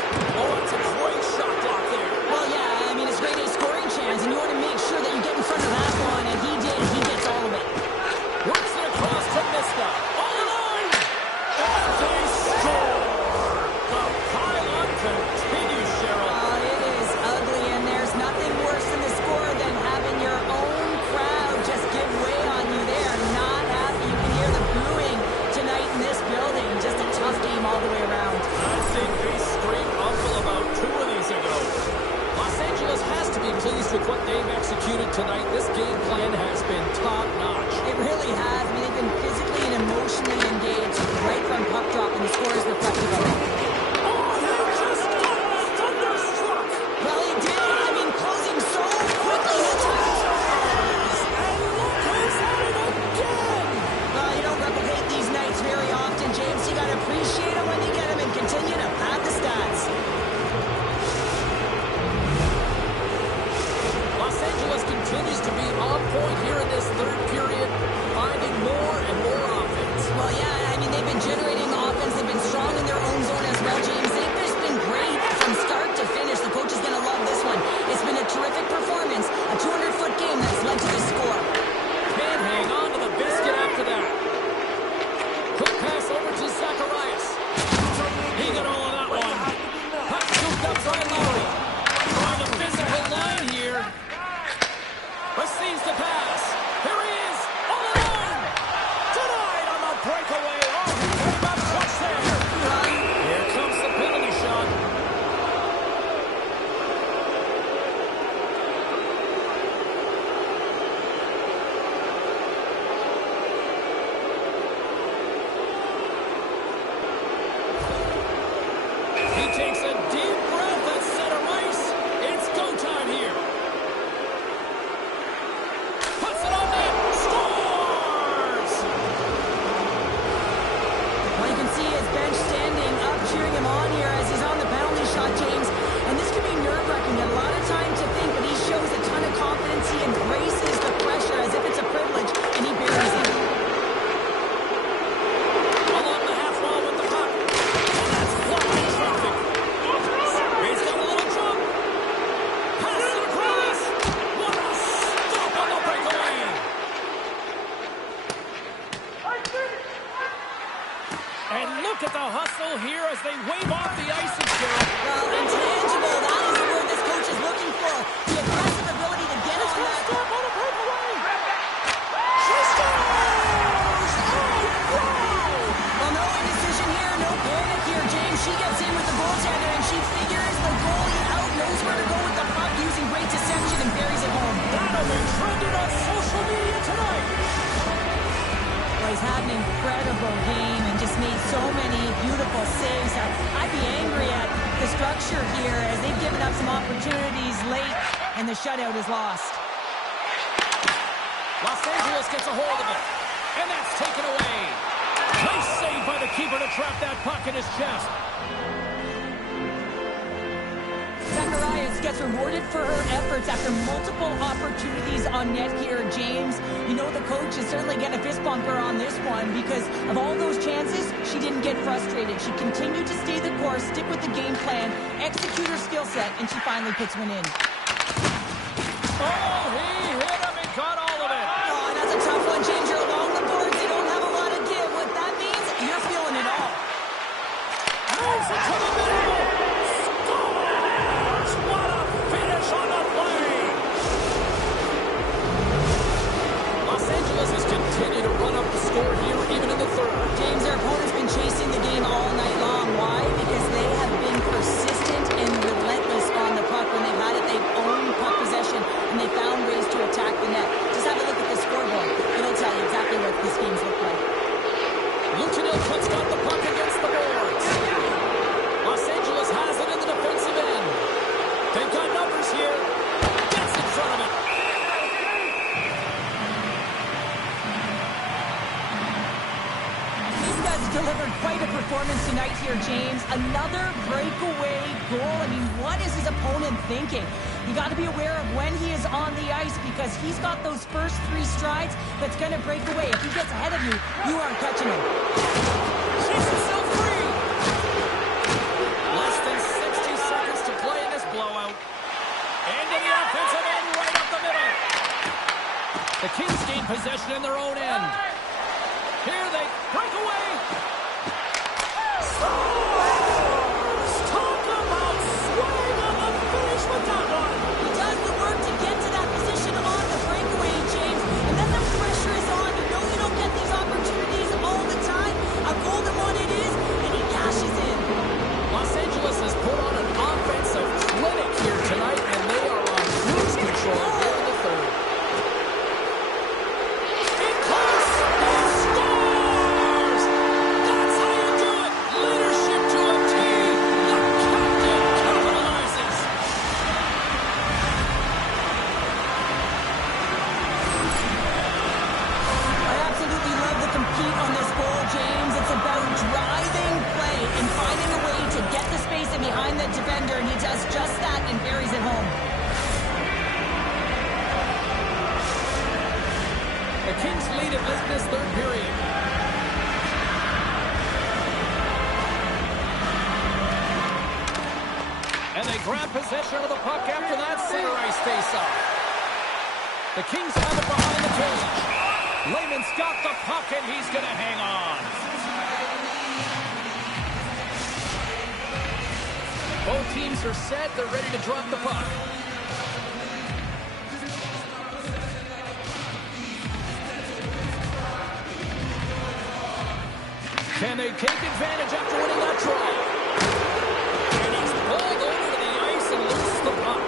Look at the hustle here as they wave off the icing, Cheryl. Well, intangible, that is the word this coach is looking for. The aggressive ability to get on that. Stop on a breakaway. She scores! Oh, wow! Well, no indecision here, no panic here, James. She gets in with the goaltender, and she figures the goalie out, knows where to go with the puck, using great deception, and buries it home. That'll be trending on social media tonight. Well, he's had an incredible game and just made so many beautiful saves. I'd be angry at the structure here as they've given up some opportunities late, and the shutout is lost. Los Angeles gets a hold of it, and that's taken away. Nice save by the keeper to trap that puck in his chest. Zacharias gets rewarded for her efforts after multiple opportunities on net here, James. You know the coach is certainly getting a fist bumper on this one because of all those chances, she didn't get frustrated. She continued to stay the course, stick with the game plan, execute her skill set, and she finally puts one in. Oh, he hit him and caught all of it. Oh, and that's a tough one, James. You're along the boards. You don't have a lot of give. What that means, you're feeling it all. Moves it to the middle. Scores! What a finish on the play. Los Angeles has continued to run up the score here, even in the third. James, their opponent's been chasing the game all night long. Why? Because they have been persistent and relentless on the puck. When they've had it, they've owned puck possession, and they found ways to attack the net. Just have a look at the scoreboard. It'll tell you exactly what this game's look like. Lucian Ilkut's got the puck against the boards. Los Angeles has it in the defensive end. They've got numbers here. Gets in front of it. These guys delivered quite a performance tonight here, James. Another breakaway goal. I mean, what is his opponent thinking? You got to be aware of when he is on the ice because he's got those first three strides that's going to break away. If he gets ahead of you, you aren't catching him. She's herself free. Less than 60 seconds to play in this blowout. Into the offensive end, right up the middle. The Kings gain possession in their own end. Here they break away. Scores! Talk about swag on the finish with that one. He does the work to get to that position on the breakaway, James. And then the pressure is on. You know you don't get these opportunities all the time. A golden one it is, and he cashes in. Los Angeles has put on an offensive clinic here tonight, and they are on cruise control here in the third. In close, he scores! That's how you do it. Leadership to a team. The captain capitalizes. I absolutely love the compete on this goal, James. It's about driving play and finding a way to get the space in behind the defender, and he does just that and buries it home. The Kings lead it late in this third period. And they grab possession of the puck after that center ice face-off. The Kings have it behind the cage. Layman's got the puck, and he's going to hang on. Both teams are set. They're ready to drop the puck. Can they take advantage after winning that draw? And he's pulled over to the ice and loses the puck.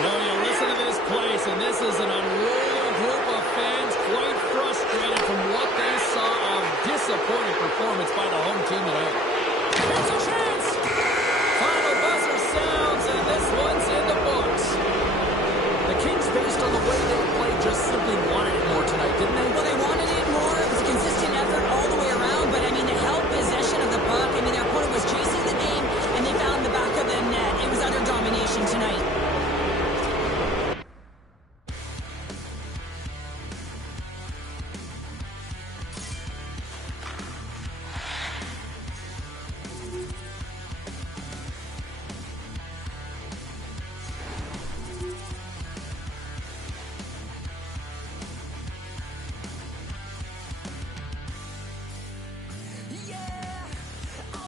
No, you listen to this place, and this is an unruly group of fans quite frustrated from what they saw of disappointing performance by the home team tonight. Here's a chance! Final buzzer sounds, and this one's in the books. The Kings, based on the way they played, just simply wanted it more tonight, didn't they? Well, they